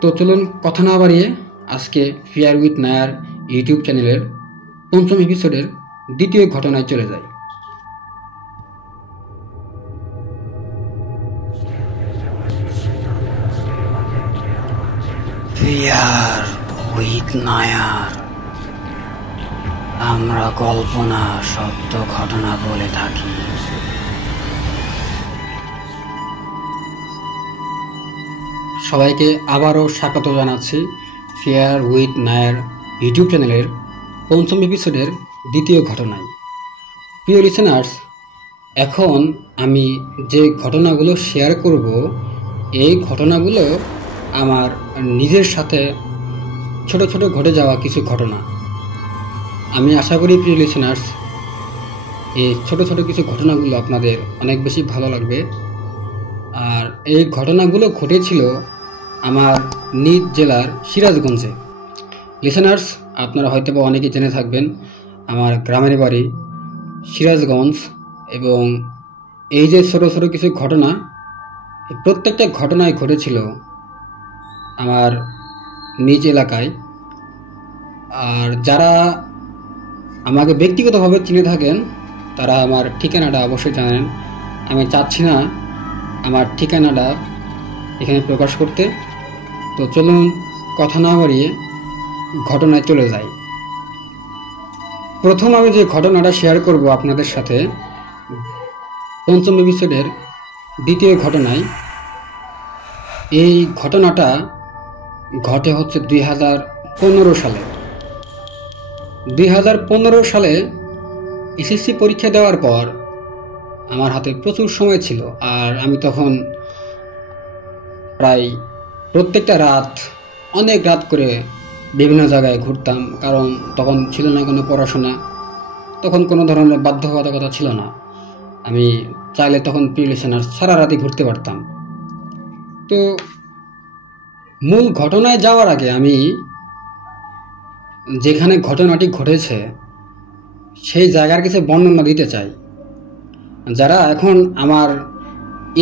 তো চলুন কথা না বাড়িয়ে আজকে ফেয়ার উইথ নায়ার ইউটিউব চ্যানেলের ৫ম এপিসোডের দ্বিতীয় ঘটনায় চলে যাই। ফেয়ার উইথ নায়ার, আমরা কল্পনা সত্য ঘটনা বলে থাকি। সবাইকে আবারও স্বাগত জানাচ্ছি ফেয়ার উইথ নায়ার ইউটিউব চ্যানেলের ৫ম এপিসোডের দ্বিতীয় ঘটনায়। প্রিয় লিসেনার্স, এখন আমি যে ঘটনাগুলো শেয়ার করব, এই ঘটনাগুলো আমার নিজের সাথে ছোট ছোট ঘটে যাওয়া কিছু ঘটনা। আমি আশা করি প্রিয় লিসেনার্স, এই ছোট ছোট কিছু ঘটনাগুলো আপনাদের অনেক বেশি ভালো লাগবে। আর এই ঘটনাগুলো ঘটেছিল আমার নিজ জেলার সিরাজগঞ্জে। লিসেনার্স, আপনারা হয়তো বা অনেকেই জেনে থাকবেন আমার গ্রামের বাড়ি সিরাজগঞ্জ, এবং এই যে ছোট ছোট কিছু ঘটনা, প্রত্যেকটা ঘটনায় ঘটেছিল আমার নিজ এলাকায়। আর যারা আমাকে ব্যক্তিগতভাবে চিনে থাকেন তারা আমার ঠিকানাটা অবশ্যই জানেন। আমি চাচ্ছি না আমার ঠিকানাটা এখানে প্রকাশ করতে। তো চলুন কথা না বাড়িয়ে ঘটনায় চলে যাই। প্রথম আমি যে ঘটনাটা শেয়ার করব আপনাদের সাথে ৫ম এপিসোডের দ্বিতীয় ঘটনায়, এই ঘটনাটা ঘটে হচ্ছে 2015 সালে। 2015 সালে এসএসসি পরীক্ষা দেওয়ার পর আমার হাতে প্রচুর সময় ছিল। আর আমি তখন প্রায় প্রত্যেকটা রাত, অনেক রাত করে বিভিন্ন জায়গায় ঘুরতাম, কারণ তখন ছিল না কোনো পড়াশোনা, তখন কোনো ধরনের বাধ্যবাধকতা ছিল না। আমি চাইলে তখন প্রিয় লিসেনার্স সারা রাতই ঘুরতে পারতাম। তো মূল ঘটনায় যাওয়ার আগে আমি যেখানে ঘটনাটি ঘটেছে সেই জায়গার কিছু বর্ণনা দিতে চাই। যারা এখন আমার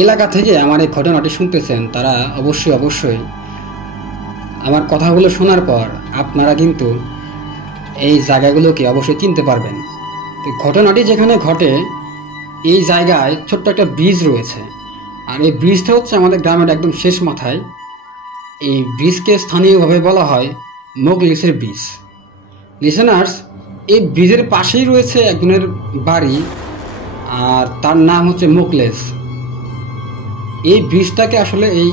এলাকা থেকে আমার এই ঘটনাটি শুনতেছেন তারা অবশ্যই আমার কথাগুলো শোনার পর আপনারা কিন্তু এই জায়গাগুলোকে অবশ্যই চিনতে পারবেন। তো ঘটনাটি যেখানে ঘটে, এই জায়গায় ছোট্ট একটা ব্রিজ রয়েছে। আর এই ব্রিজটা হচ্ছে আমাদের গ্রামের একদম শেষ মাথায়। এই ব্রিজকে স্থানীয়ভাবে বলা হয় মোগলিসের ব্রিজ। লিসেনার্স, এই ব্রিজের পাশেই রয়েছে একজনের বাড়ি, আর তার নাম হচ্ছে মোকলেস। এই ব্রিজটাকে আসলে এই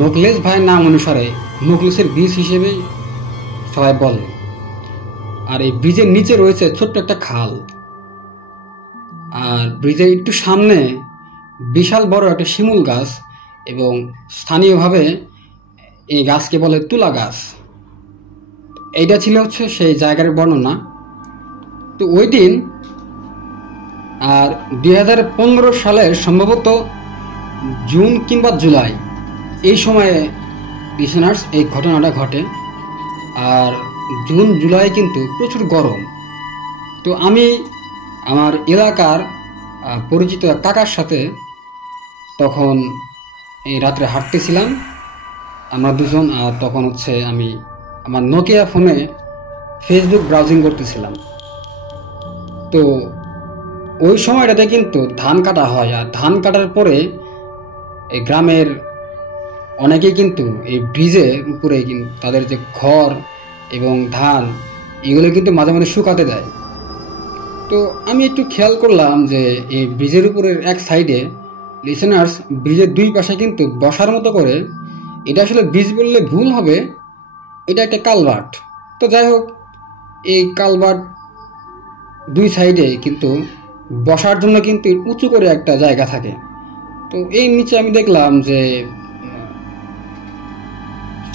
মোকলেস ভাইয়ের নাম অনুসারে মোকলেসের ব্রিজ হিসেবেই সবাই বলে। আর এই ব্রিজের নিচে রয়েছে ছোট্ট একটা খাল। আর ব্রিজের একটু সামনে বিশাল বড় একটা শিমুল গাছ, এবং স্থানীয়ভাবে এই গাছকে বলে তুলা গাছ। এইটা ছিল হচ্ছে সেই জায়গার বর্ণনা। তো ওই দিন, আর 2015 সালের সম্ভবত জুন কিংবা জুলাই, এই সময়ে লিসেনার্স এই ঘটনাটা ঘটে। আর জুন জুলাই কিন্তু প্রচুর গরম। তো আমি আমার এলাকার পরিচিত কাকার সাথে তখন এই রাত্রে হাঁটতেছিলাম আমরা দুজন। আর তখন হচ্ছে আমি আমার নোকিয়া ফোনে ফেসবুক ব্রাউজিং করতেছিলাম। তো ওই সময়টাতে কিন্তু ধান কাটা হয়। আর ধান কাটার পরে এই গ্রামের অনেকেই কিন্তু এই ব্রিজের উপরে তাদের যে ঘর এবং ধান, এগুলো কিন্তু মাঝে মাঝে শুকাতে দেয়। তো আমি একটু খেয়াল করলাম যে এই ব্রিজের উপরের এক সাইডে, লিসেনার্স, ব্রিজের দুই পাশে কিন্তু বসার মতো করে, এটা আসলে ব্রিজ বললে ভুল হবে, এটা একটা কালভার্ট। তো যাই হোক, এই কালভার্ট দুই সাইডে কিন্তু বসার জন্য কিন্তু উঁচু করে একটা জায়গা থাকে। তো এই নিচে আমি দেখলাম যে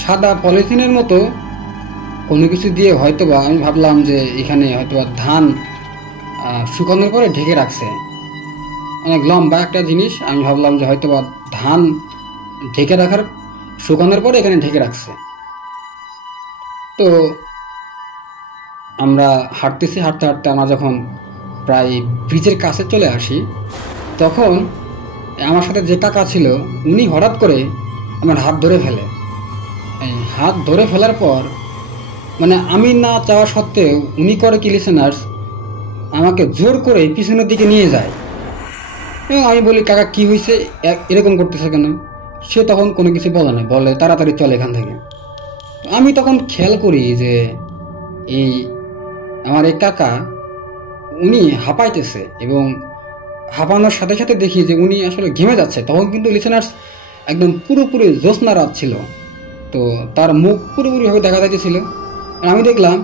সাদা পলিথিনের মতো কোনো কিছু দিয়ে হয়তোবা, আমি ভাবলাম যে এখানে হয়তোবা ধান শুকানোর পরে ঢেকে রাখছে। অনেক লম্বা একটা জিনিস, আমি ভাবলাম যে হয়তোবা ধান ঢেকে রাখার, শুকানোর পরে এখানে ঢেকে রাখছে। তো আমরা হাঁটতে হাঁটতে আমরা যখন প্রায় ব্রিজের কাছে চলে আসি, তখন আমার সাথে যে কাকা ছিল উনি হঠাৎ করে আমার হাত ধরে ফেলে। এই হাত ধরে ফেলার পর মানে আমি না চাওয়া সত্ত্বেও উনি করে কি লিসেনার্স, আমাকে জোর করে পিছনের দিকে নিয়ে যায়। এবং আমি বলি, কাকা কি হয়েছে, এরকম করতেছে কেন? সে তখন কোনো কিছু বলে না, বলে তাড়াতাড়ি চলে এখান থেকে। আমি তখন খেয়াল করি যে এই আমার এই কাকা উনি হাঁপাইতেছে, এবং হাঁপানোর সাথে সাথে দেখি যে উনি আসলে ঘেমে যাচ্ছে। তখন কিন্তু লিসেনার্স একদম পুরোপুরি জ্যোৎস্না রাত ছিল, তো তার মুখ পুরোপুরিভাবে দেখা যাইতেছিল। আমি দেখলাম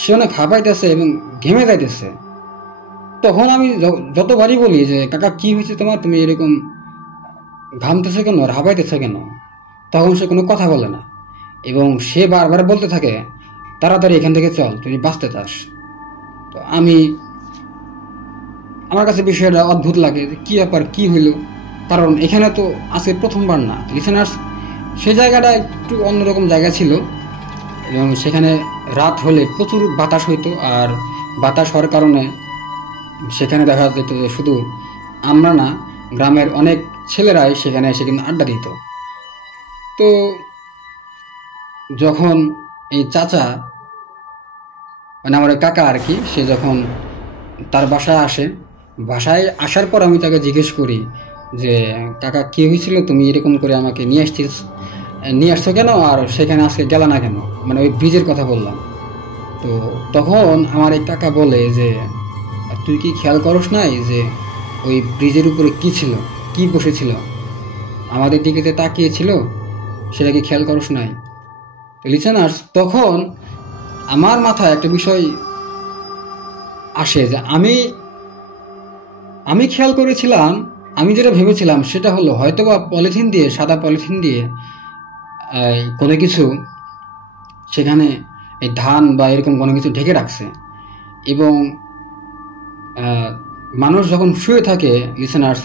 সে অনেক হাঁপাইতেছে এবং ঘেমে যাইতেছে। তখন আমি যতবারই বলি যে কাকা কি হয়েছে তোমার, তুমি এরকম ঘামতেছে কেন আর হাঁপাইতেছে কেন, তখন সে কোনো কথা বলে না, এবং সে বারবার বলতে থাকে তাড়াতাড়ি এখান থেকে চল, তুই বাঁচতে চাস। তো আমার কাছে বিষয়টা অদ্ভুত লাগে যে কী ব্যাপার, কী হইল, কারণ এখানে তো আজকে প্রথমবার না লিসেনার্স। সে জায়গাটা একটু অন্যরকম জায়গা ছিল, এবং সেখানে রাত হলে প্রচুর বাতাস হইতো, আর বাতাস হওয়ার কারণে সেখানে দেখা যেত যে শুধু আমরা না, গ্রামের অনেক ছেলেরাই সেখানে এসে কিন্তু আড্ডা দিত। তো যখন এই চাচা মানে আমার কাকা আর কি, সে যখন তার বাসায় আসে, বাসায় আসার পর আমি তাকে জিজ্ঞেস করি যে কাকা কী হয়েছিল, তুমি এরকম করে আমাকে নিয়ে আসছো কেন, আর সেখানে আজকে গেলা না কেন, মানে ওই ব্রিজের কথা বললাম। তো তখন আমার এই কাকা বলে যে তুই কি খেয়াল করস নাই যে ওই ব্রিজের উপরে কি ছিল, কি বসেছিল, আমাদের দিকে যে তাকিয়েছিল, সেটা কি খেয়াল করস নাই? তো লিসেনার্স, তখন আমার মাথায় একটা বিষয় আসে যে আমি খেয়াল করেছিলাম, আমি যেটা ভেবেছিলাম সেটা হলো হয়তোবা পলিথিন দিয়ে, সাদা পলিথিন দিয়ে কোনো কিছু সেখানে এই ধান বা এরকম কোনো কিছু ঢেকে রাখছে। এবং মানুষ যখন শুয়ে থাকে লিসেনার্স,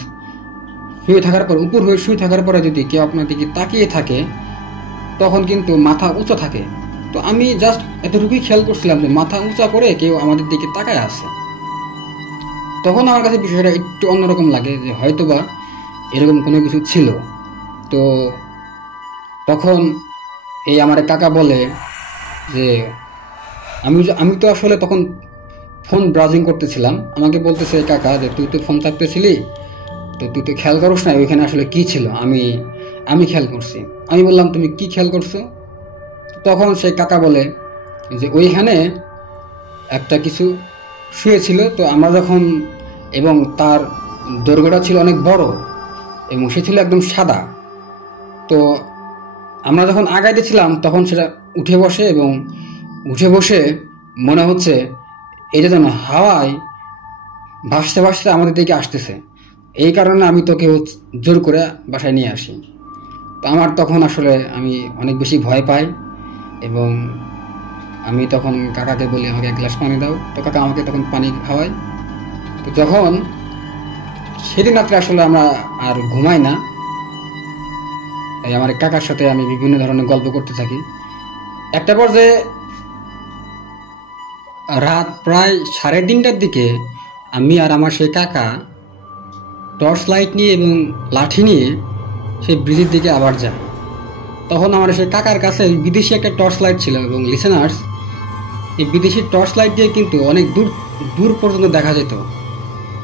শুয়ে থাকার পর, উপর হয়ে শুয়ে থাকার পরে যদি কেউ আপনার দিকে তাকিয়ে থাকে, তখন কিন্তু মাথা উঁচা থাকে। তো আমি জাস্ট এতটুকুই খেয়াল করছিলাম যে মাথা উঁচা করে কেউ আমাদের দিকে তাকায় আছে। তখন আমার কাছে বিষয়টা একটু অন্যরকম লাগে যে হয়তোবা এরকম কোনো কিছু ছিল। তো তখন এই আমার কাকা বলে যে আমি তো আসলে তখন ফোন ব্রাউজিং করতেছিলাম, আমাকে বলতেছে কাকা যে তুই তো ফোন চাপতেছিলি, তো তুই তো খেয়াল করিস না ওইখানে আসলে কি ছিল। আমি খেয়াল করছি। আমি বললাম তুমি কি খেয়াল করছো? তখন সেই কাকা বলে যে ওইখানে একটা কিছু শুয়েছিল, তো আমরা যখন, এবং তার দৈর্ঘ্যটা ছিল অনেক বড় এবং সে ছিল একদম সাদা। তো আমরা যখন আগাইতেছিলাম তখন সেটা উঠে বসে, এবং উঠে বসে মনে হচ্ছে এটা যেন হাওয়ায় ভাসতে ভাসতে আমাদের দিকে আসতেছে। এই কারণে আমি তোকে জোর করে বাসায় নিয়ে আসি। তো আমার তখন আসলে আমি অনেক বেশি ভয় পাই, এবং আমি তখন কাকাকে বলি আমাকে এক গ্লাস পানি দাও। তো কাকা আমাকে তখন পানি খাওয়ায়। তো যখন সেদিন রাত্রে আসলে আমরা আর ঘুমাই না, তাই আমার কাকার সাথে আমি বিভিন্ন ধরনের গল্প করতে থাকি। একটা পর্যায়ে রাত প্রায় 3:30টার দিকে আমি আর আমার সেই কাকা টর্চ লাইট নিয়ে এবং লাঠি নিয়ে সেই ব্রিজের দিকে আবার যাই। তখন আমার সেই কাকার কাছে বিদেশি একটা টর্চ লাইট ছিল, এবং লিসেনার্স, এই বিদেশি টর্চ লাইট দিয়ে কিন্তু অনেক দূর পর্যন্ত দেখা যেত।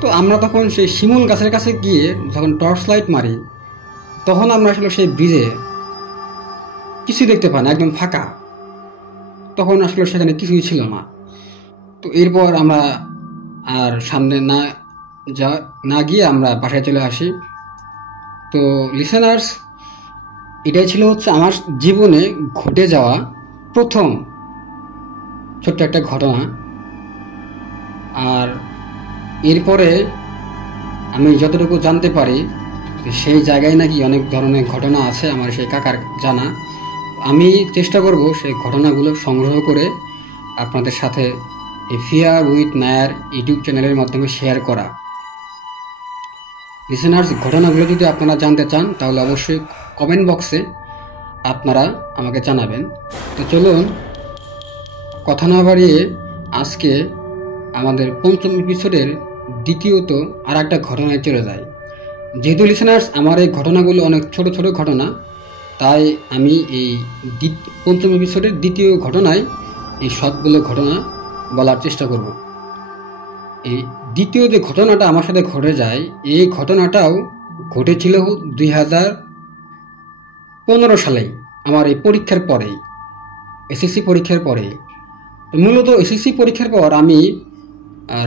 তো আমরা তখন সেই শিমুল গাছের কাছে গিয়ে যখন টর্চ লাইট মারি, তখন আমরা আসলে সেই ব্রিজে কিছুই দেখতে পাই না, একদম ফাঁকা। তখন আসলে সেখানে কিছুই ছিল না। তো এরপর আমরা আর সামনে না গিয়ে আমরা বাসায় চলে আসি। তো লিসেনার্স, এটাই ছিল হচ্ছে আমার জীবনে ঘটে যাওয়া প্রথম ছোট্ট একটা ঘটনা। আর এরপরে আমি যতটুকু জানতে পারি সেই জায়গায় নাকি অনেক ধরনের ঘটনা আছে আমার সেই কাকার জানা। আমি চেষ্টা করব সেই ঘটনাগুলো সংগ্রহ করে আপনাদের সাথে এই ফিয়ার উইথ নায়ার ইউটিউব চ্যানেলের মাধ্যমে শেয়ার করা। লিসেনার্স, ঘটনাগুলো যদি আপনারা জানতে চান তাহলে অবশ্যই কমেন্ট বক্সে আপনারা আমাকে জানাবেন। তো চলুন কথা না বাড়িয়ে আজকে আমাদের 5ম এপিসোডের দ্বিতীয়ত আর একটা ঘটনায় চলে যায়। যেহেতু লিসেনার্স আমার এই ঘটনাগুলো অনেক ছোট ছোট ঘটনা, তাই আমি এই পঞ্চম এপিসোডের দ্বিতীয় ঘটনায় এই সবগুলো ঘটনা বলার চেষ্টা করব। এই দ্বিতীয় যে ঘটনাটা আমার সাথে ঘটে যায়, এই ঘটনাটাও ঘটেছিল 2015 সালেই, আমার এই পরীক্ষার পরেই, এসএসসি পরীক্ষার পরেই। মূলত এসএসসি পরীক্ষার পর আমি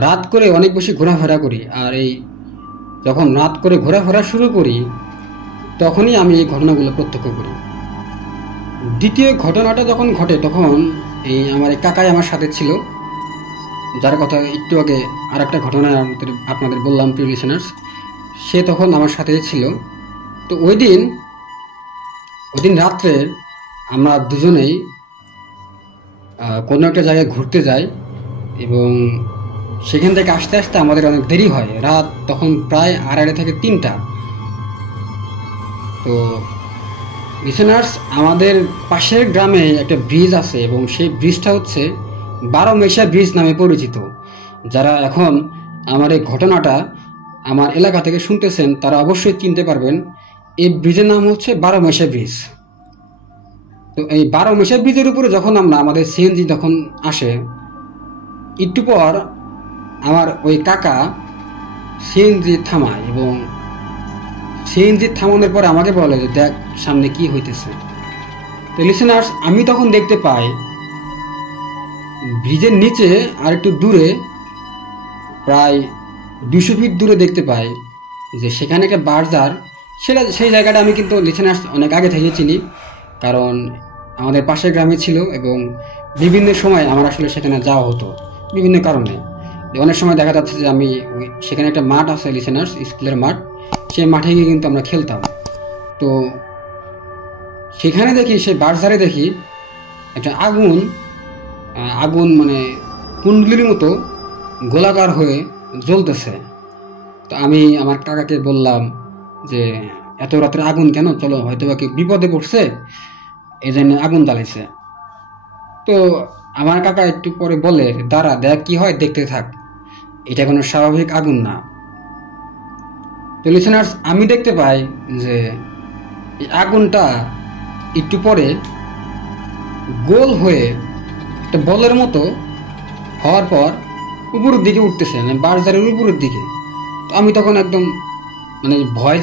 রাত করে অনেক বেশি ঘোরাফেরা করি, আর এই যখন রাত করে ঘোরাফেরা শুরু করি তখনই আমি এই ঘটনাগুলো প্রত্যক্ষ করি। দ্বিতীয় ঘটনাটা যখন ঘটে তখন এই আমার এই কাকাই আমার সাথে ছিল, যার কথা একটু আগে আর একটা ঘটনা আপনাদের বললাম প্রিয় লিসেনার্স, সে তখন আমার সাথে ছিল। তো ওই দিন রাত্রে আমরা দুজনেই কোনো একটা জায়গায় ঘুরতে যাই এবং সেখান থেকে আসতে আসতে আমাদের অনেক দেরি হয়। রাত তখন প্রায় 2:30 থেকে 3টা। তো লিসেনার্স, আমাদের পাশের গ্রামে একটা ব্রিজ আছে এবং সেই ব্রিজটা হচ্ছে 12মেশা ব্রিজ নামে পরিচিত। যারা এখন আমার এই ঘটনাটা আমার এলাকা থেকে শুনতেছেন তারা অবশ্যই চিনতে পারবেন। এই ব্রিজের নাম হচ্ছে 12মেশা ব্রিজ। তো এই 12মেশা ব্রিজের উপরে যখন আমাদের সিএনজি যখন আসে, একটু পর আমার ওই কাকা সিএনজি থামায় এবং সিএনজি থামানোর পরে আমাকে বলে যে দেখ সামনে কি হইতেছে। তো লিসেনার্স, আমি তখন দেখতে পাই ব্রিজের নিচে আর একটু দূরে, প্রায় 200 ফিট দূরে দেখতে পাই যে সেখানে একটা বার্জার। সেই জায়গাটা আমি কিন্তু লিসেনার্স অনেক আগে থেকে চিনি, কারণ আমাদের পাশের গ্রামে ছিল এবং বিভিন্ন সময় আমার আসলে সেখানে যাওয়া হতো বিভিন্ন কারণে। অনেক সময় দেখা যাচ্ছে যে আমি সেখানে একটা মাঠ আছে লিসেনার্স, স্কুলের মাঠ, সেই মাঠে গিয়ে কিন্তু আমরা খেলতাম। তো সেখানে দেখি, সেই বার্জারে দেখি একটা আগুন মানে কুণ্ডলির মতো গোলাকার হয়ে জ্বলতেছে। তো আমি আমার কাকাকে বললাম যে এত রাত্রে আগুন কেন, চলো হয়তো বা কি বিপদে পড়ছে এই জন্য আগুন জ্বালাইছে। তো আমার কাকা একটু পরে বলে, দাঁড়া দেখ কি হয়, দেখতে থাক, এটা কোনো স্বাভাবিক আগুন না। তো লিসেনার্স, আমি দেখতে পাই যে এই আগুনটা একটু পরে গোল হয়ে একটা বলের মতো হওয়ার পর উপরের দিকে উঠতেছে, মানে বার্জারের উপরের দিকে। তো আমি তখন একদম মানে ভয়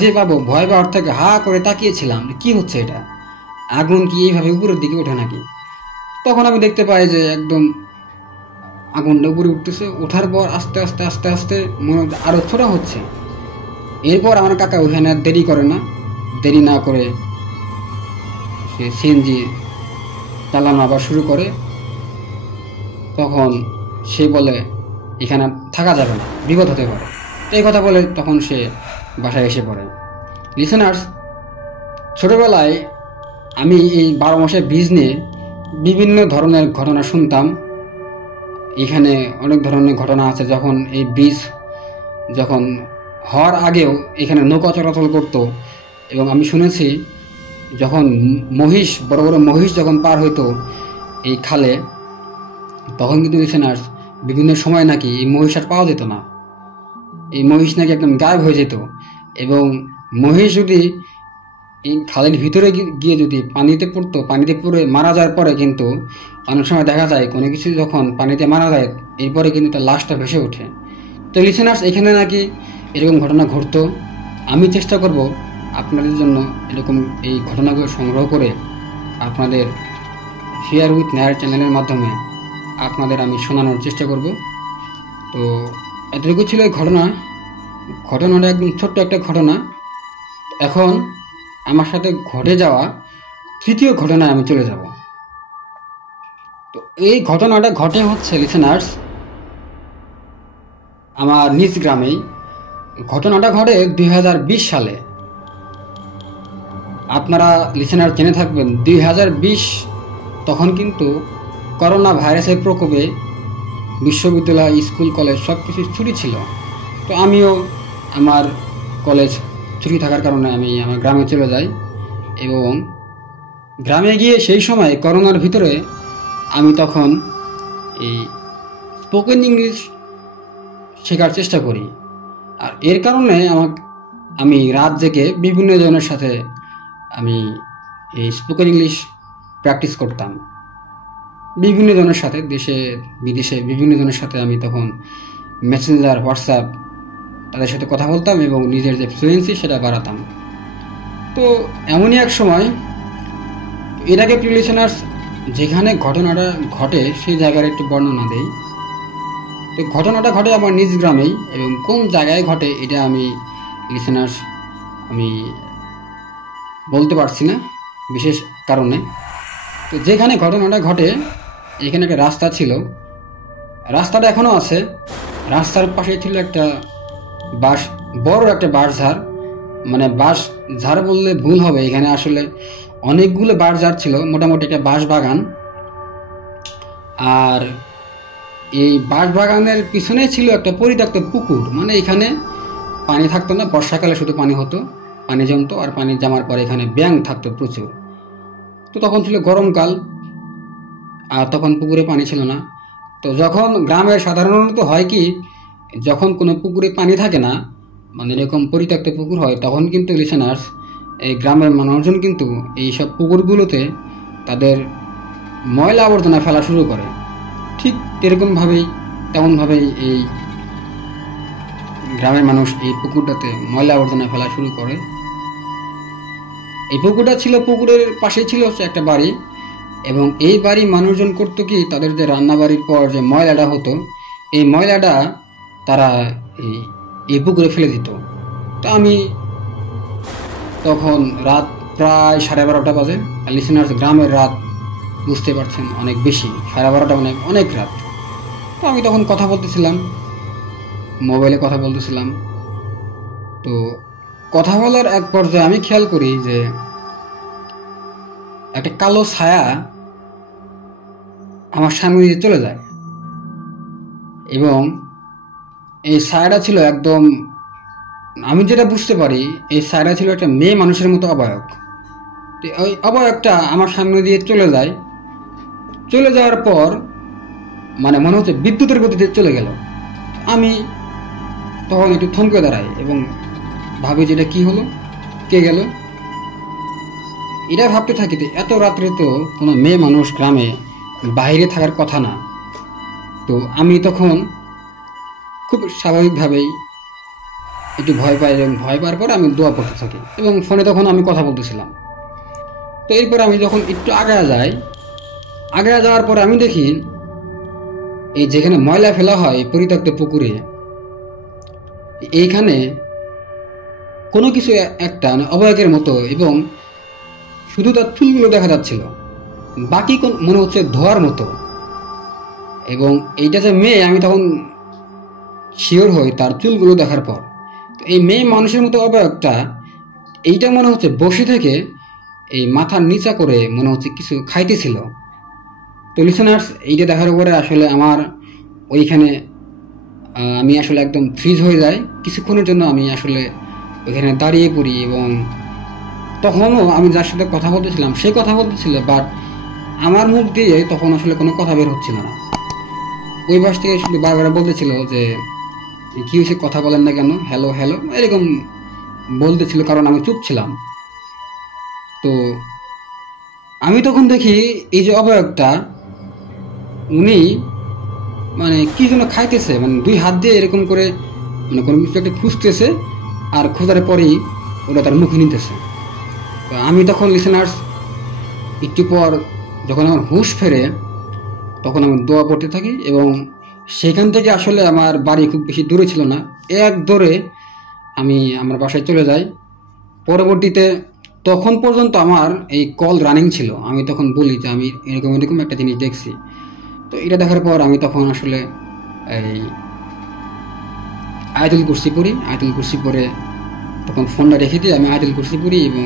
পাওয়ার থেকে হা করে তাকিয়েছিলাম, কি হচ্ছে এটা, আগুন কি এইভাবে উপরের দিকে ওঠে নাকি। তখন আমি দেখতে পাই যে একদম আগুনটা উপরে উঠতেছে, ওঠার পর আস্তে আস্তে আস্তে আস্তে মনে হচ্ছে আরো ছোট হচ্ছে। এরপর আমার কাকা ওখানে দেরি না করে সে সিএনজি চালানো আবার শুরু করে। তখন সে বলে এখানে থাকা যাবে না, বিপদ হতে পারে। এই কথা বলে তখন সে বাসায় এসে পড়ে। লিসেনার্স, ছোটবেলায় আমি এই 12মেশা ব্রিজ নিয়ে বিভিন্ন ধরনের ঘটনা শুনতাম। এখানে অনেক ধরনের ঘটনা আছে, যখন এই ব্রিজ যখন হওয়ার আগেও এখানে নৌকা চলাচল করতো এবং আমি শুনেছি যখন বড় বড় মহিষ যখন পার হইতো এই খালে, তখন কিন্তু লিসেনার্স বিভিন্ন সময় নাকি এই মহিষ আর পাওয়া যেত না। এই মহিষ নাকি একদম গায়েব হয়ে যেত এবং মহিষ যদি এই খালের ভিতরে গিয়ে যদি পানিতে পড়ে মারা যাওয়ার পরে কিন্তু অনেক সময় দেখা যায় কোনো কিছু যখন পানিতে মারা যায় এরপরে কিন্তু তার লাশটা ভেসে ওঠে। তো লিসেনার্স, এখানে নাকি এরকম ঘটনা ঘটতো। আমি চেষ্টা করব আপনাদের জন্য এরকম এই ঘটনাগুলো সংগ্রহ করে আপনাদের ফেয়ার উইথ নায়ার চ্যানেলের মাধ্যমে আপনাদের আমি শোনানোর চেষ্টা করব। তো এতটুকু ছিল এই ঘটনাটা একদম ছোট্ট একটা ঘটনা। এখন আমার সাথে ঘটে যাওয়া তৃতীয় ঘটনায় আমি চলে যাব। তো এই ঘটনাটা ঘটে হচ্ছে লিসেনার্স আমার নিজ গ্রামেই। ঘটনাটা ঘটে 2020 সালে। আপনারা লিসেনার জেনে থাকবেন 2020 তখন কিন্তু করোনা ভাইরাসের প্রকোপে বিশ্ববিদ্যালয়, স্কুল, কলেজ সব কিছু ছুটি ছিল। তো আমিও আমার কলেজ ছুটি থাকার কারণে আমি আমার গ্রামে চলে যাই এবং গ্রামে গিয়ে সেই সময় করোনার ভিতরে আমি তখন এই স্পোকেন ইংলিশ শেখার চেষ্টা করি। আর এর কারণে আমি রাত জেগে বিভিন্ন জনের সাথে আমি এই স্পোকেন ইংলিশ প্র্যাকটিস করতাম বিভিন্ন জনের সাথে, দেশে বিদেশে বিভিন্ন জনের সাথে আমি তখন মেসেঞ্জার, হোয়াটসঅ্যাপ তাদের সাথে কথা বলতাম এবং নিজের যে ফ্লুয়েন্সি সেটা বাড়াতাম। তো এমনই এক সময়, এর আগে প্রিয় লিসেনার্স যেখানে ঘটনাটা ঘটে সেই জায়গার একটু বর্ণনা দেই। তো ঘটনাটা ঘটে আমার নিজ গ্রামেই, এবং কোন জায়গায় ঘটে এটা আমি লিসেনার্স আমি বলতে পারছি না বিশেষ কারণে। তো যেখানে ঘটনাটা ঘটে এখানে একটা রাস্তা ছিল, রাস্তাটা এখনও আছে। রাস্তার পাশে ছিল একটা বড় একটা বাঁশঝাড়, মানে বাঁশ ঝাড় বললে ভুল হবে, এখানে আসলে অনেকগুলো বাঁশঝাড় ছিল, মোটামুটি একটা বাঁশ বাগান। আর এই বাঁশ বাগানের পিছনে ছিল একটা পরিত্যক্ত পুকুর, মানে এখানে পানি থাকতো না, বর্ষাকালে শুধু পানি হতো, পানি জমতো, আর পানি জমার পরে এখানে ব্যাঙ থাকতো প্রচুর। তো তখন ছিল গরমকাল, আর তখন পুকুরে পানি ছিল না। তো যখন গ্রামের সাধারণত হয় কি, যখন কোনো পুকুরে পানি থাকে না, মানে এরকম পরিত্যক্ত পুকুর হয়, তখন কিন্তু লিসেনার্স এই গ্রামের মানুষজন কিন্তু এইসব পুকুরগুলোতে তাদের ময়লা আবর্জনা ফেলা শুরু করে। ঠিক তেমনভাবেই এই গ্রামের মানুষ এই পুকুরটাতে ময়লা আবর্জনা ফেলা শুরু করে। এই পুকুরটা ছিল, পুকুরের পাশেই ছিল হচ্ছে একটা বাড়ি, এবং এই বাড়ি মানুষজন করতো কি, তাদের যে রান্না বাড়ির পর যে ময়লাটা হতো, এই ময়লাটা তারা এই পুকুরে ফেলে দিত। তো আমি তখন রাত প্রায় 12:30 বাজে, আর লিসেনার্স গ্রামের রাত বুঝতে পারছেন অনেক বেশি, 12:30 মানে অনেক রাত। তো আমি তখন কথা বলতেছিলাম, মোবাইলে কথা বলতেছিলাম। তো কথা বলার এক পর্যায়ে আমি খেয়াল করি যে একটা কালো ছায়া আমার সামনে দিয়ে চলে যায়, এবং এই ছায়াটা ছিল একদম, আমি যেটা বুঝতে পারি, এই ছায়াটা ছিল একটা মেয়ে মানুষের মতো অবয়ব। ওই অবয়বটা আমার সামনে দিয়ে চলে যাওয়ার পর মানে মনে হচ্ছে বিদ্যুতের গতিতে চলে গেল। আমি তখন একটু থমকে দাঁড়াই এবং ভাবি যে এটা কি হলো, কে গেল। এটা ভাবতে থাকি, এত রাত্রে তো কোনো মেয়ে মানুষ গ্রামে বাইরে থাকার কথা না। তো আমি তখন খুব স্বাভাবিকভাবেই একটু ভয় পাই, এবং ভয় পাওয়ার পর আমি দোয়া পড়তে থাকি, এবং ফোনে তখন আমি কথা বলতেছিলাম। তো এরপর আমি যখন একটু আগায় যাওয়ার পর আমি দেখি এই যেখানে ময়লা ফেলা হয় পরিত্যক্ত পুকুরে, এইখানে কোনো কিছু একটা অবয়বের মতো, এবং শুধু তার চুলগুলো দেখা যাচ্ছিল, বাকি মনে হচ্ছে ধোয়ার মতো। এবং এইটা যে মেয়ে, আমি তখন শিওর হই তার চুলগুলো দেখার পর। তো এই মেয়ে মানুষের মতো অবয়বটা, এইটা মনে হচ্ছে বসে থেকে এই মাথার নিচা করে মনে হচ্ছে কিছু খাইতেছিল। তো লিসেনার্স, এইটা দেখার পরে আসলে আমার ওইখানে আমি আসলে একদম ফ্রিজ হয়ে যাই। কিছুক্ষণের জন্য আমি আসলে ওইখানে দাঁড়িয়ে পড়ি, এবং তখনও আমি যার সাথে কথা বলতেছিলাম সে কথা বলতেছিল, বাট আমার মুখ দিয়ে তখন আসলে কোনো কথা বের হচ্ছিল না। ওই পাশ থেকে শুধু বারবার বলতেছিল যে কি হয়েছে, কথা বলেন না কেন, হ্যালো হ্যালো এরকম বলতেছিল, কারণ আমি চুপ ছিলাম। তো আমি তখন দেখি এই যে অবয়বটা, উনি মানে কি যেন খাইতেছে, মানে 2 হাত দিয়ে এরকম করে মানে কোনো কিছু একটা খুঁজতেছে, আর খোঁজার পরেই ওটা তার মুখে নিতেছে। তো আমি তখন লিসেনার্স একটু পর যখন আমার হুঁশ ফেরে, তখন আমি দোয়া পড়তে থাকি, এবং সেখান থেকে আসলে আমার বাড়ি খুব বেশি দূরে ছিল না, এক দৌড়ে আমি আমার বাসায় চলে যাই। পরবর্তীতে তখন পর্যন্ত আমার এই কল রানিং ছিল, আমি তখন বলি যে আমি এরকম একটা জিনিস দেখছি। তো এটা দেখার পর আমি তখন আসলে এই আয়াতুল কুরসি পড়ে তখন ফোনটা রেখে দিয়ে আমি আয়াতুল কুরসি পড়ি এবং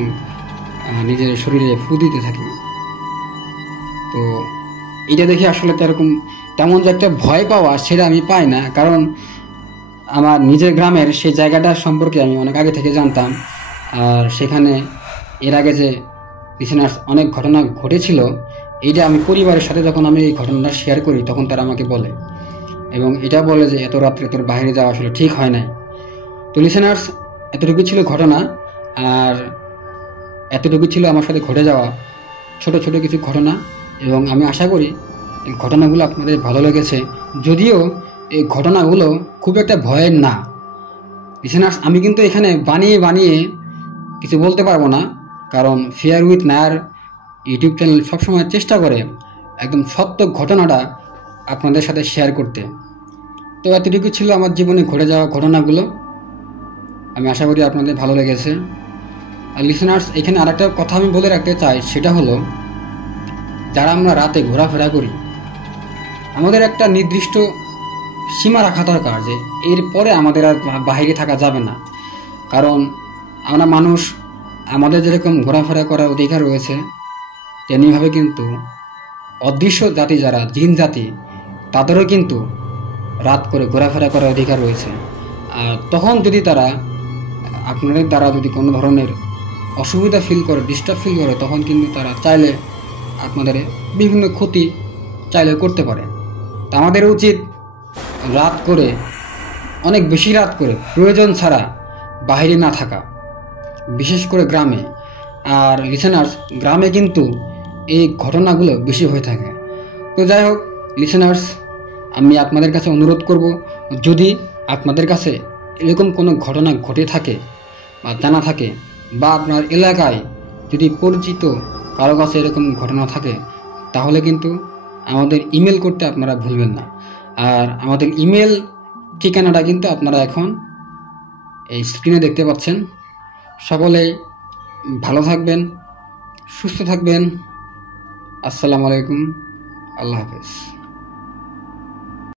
নিজের শরীরে ফু দিতে থাকি। তো এটা দেখে আসলে তেমন যে একটা ভয় পাওয়া সেটা আমি পাই না, কারণ আমার নিজের গ্রামের সেই জায়গাটা সম্পর্কে আমি অনেক আগে থেকে জানতাম। আর সেখানে এর আগে যে লিসেনার্স অনেক ঘটনা ঘটেছিল, এইটা আমি পরিবারের সাথে যখন আমি এই ঘটনাটা শেয়ার করি, তখন তারা আমাকে বলে, এবং এটা বলে যে এত রাত্রে তোর বাইরে যাওয়া আসলে ঠিক হয় নাই। তো লিসেনার্স, এতটুকু ছিল ঘটনা। আর এতটুকু ছিল আমার সাথে ঘটে যাওয়া ছোট ছোট কিছু ঘটনা, এবং আমি আশা করি এই ঘটনাগুলো আপনাদের ভালো লেগেছে। যদিও এই ঘটনাগুলো খুব একটা ভয়ের না লিসেনার্স, আমি কিন্তু এখানে বানিয়ে বানিয়ে কিছু বলতে পারবো না, কারণ fair with Nair YouTube channel সবসময় চেষ্টা করে একদম সত্য ঘটনাটা আপনাদের সাথে শেয়ার করতে। তো এতটুকু ছিল আমার জীবনে ঘটে যাওয়া ঘটনাগুলো, আমি আশা করি আপনাদের ভালো লেগেছে। আর লিসেনার্স, এখানে আরেকটা কথা আমি বলে রাখতে চাই, সেটা হলো যারা আমরা রাতে ঘোরাফেরা করি, আমাদের একটা নির্দিষ্ট সীমা রাখা দরকার যে এরপরে আমাদের আর বাইরে থাকা যাবে না। কারণ আমরা মানুষ, আমাদের যেরকম ঘোরাফেরা করার অধিকার রয়েছে, তেমনিভাবে কিন্তু অদৃশ্য জাতি যারা জিন জাতি, তাদেরও কিন্তু রাত করে ঘোরাফেরা করার অধিকার রয়েছে। আর তখন যদি তারা আপনাদের দ্বারা যদি কোনো ধরনের অসুবিধা ফিল করে, ডিস্টার্ব ফিল করে, তখন কিন্তু তারা চাইলে আপনাদের বিভিন্ন ক্ষতি চাইলে করতে পারে। তা আমাদের উচিত রাত করে, অনেক বেশি রাত করে প্রয়োজন ছাড়া বাইরে না থাকা, বিশেষ করে গ্রামে। আর লিসেনার্স, গ্রামে কিন্তু এই ঘটনাগুলো বেশি হয়ে থাকে। তো যাই হোক লিসেনার্স, আমি আপনাদের কাছে অনুরোধ করব, যদি আপনাদের কাছে এরকম কোনো ঘটনা ঘটে থাকে বা জানা থাকে, বা আপনার এলাকায় যদি পরিচিত কারো কাছে এরকম ঘটনা থাকে, তাহলে কিন্তু আমাদের ইমেল করতে আপনারা ভুলবেন না। আর আমাদের ইমেল ঠিকানাটা কিন্তু আপনারা এখন এই স্ক্রিনে দেখতে পাচ্ছেন। সকলেই ভালো থাকবেন, সুস্থ থাকবেন। আসসালামু আলাইকুম, আল্লাহ হাফেজ।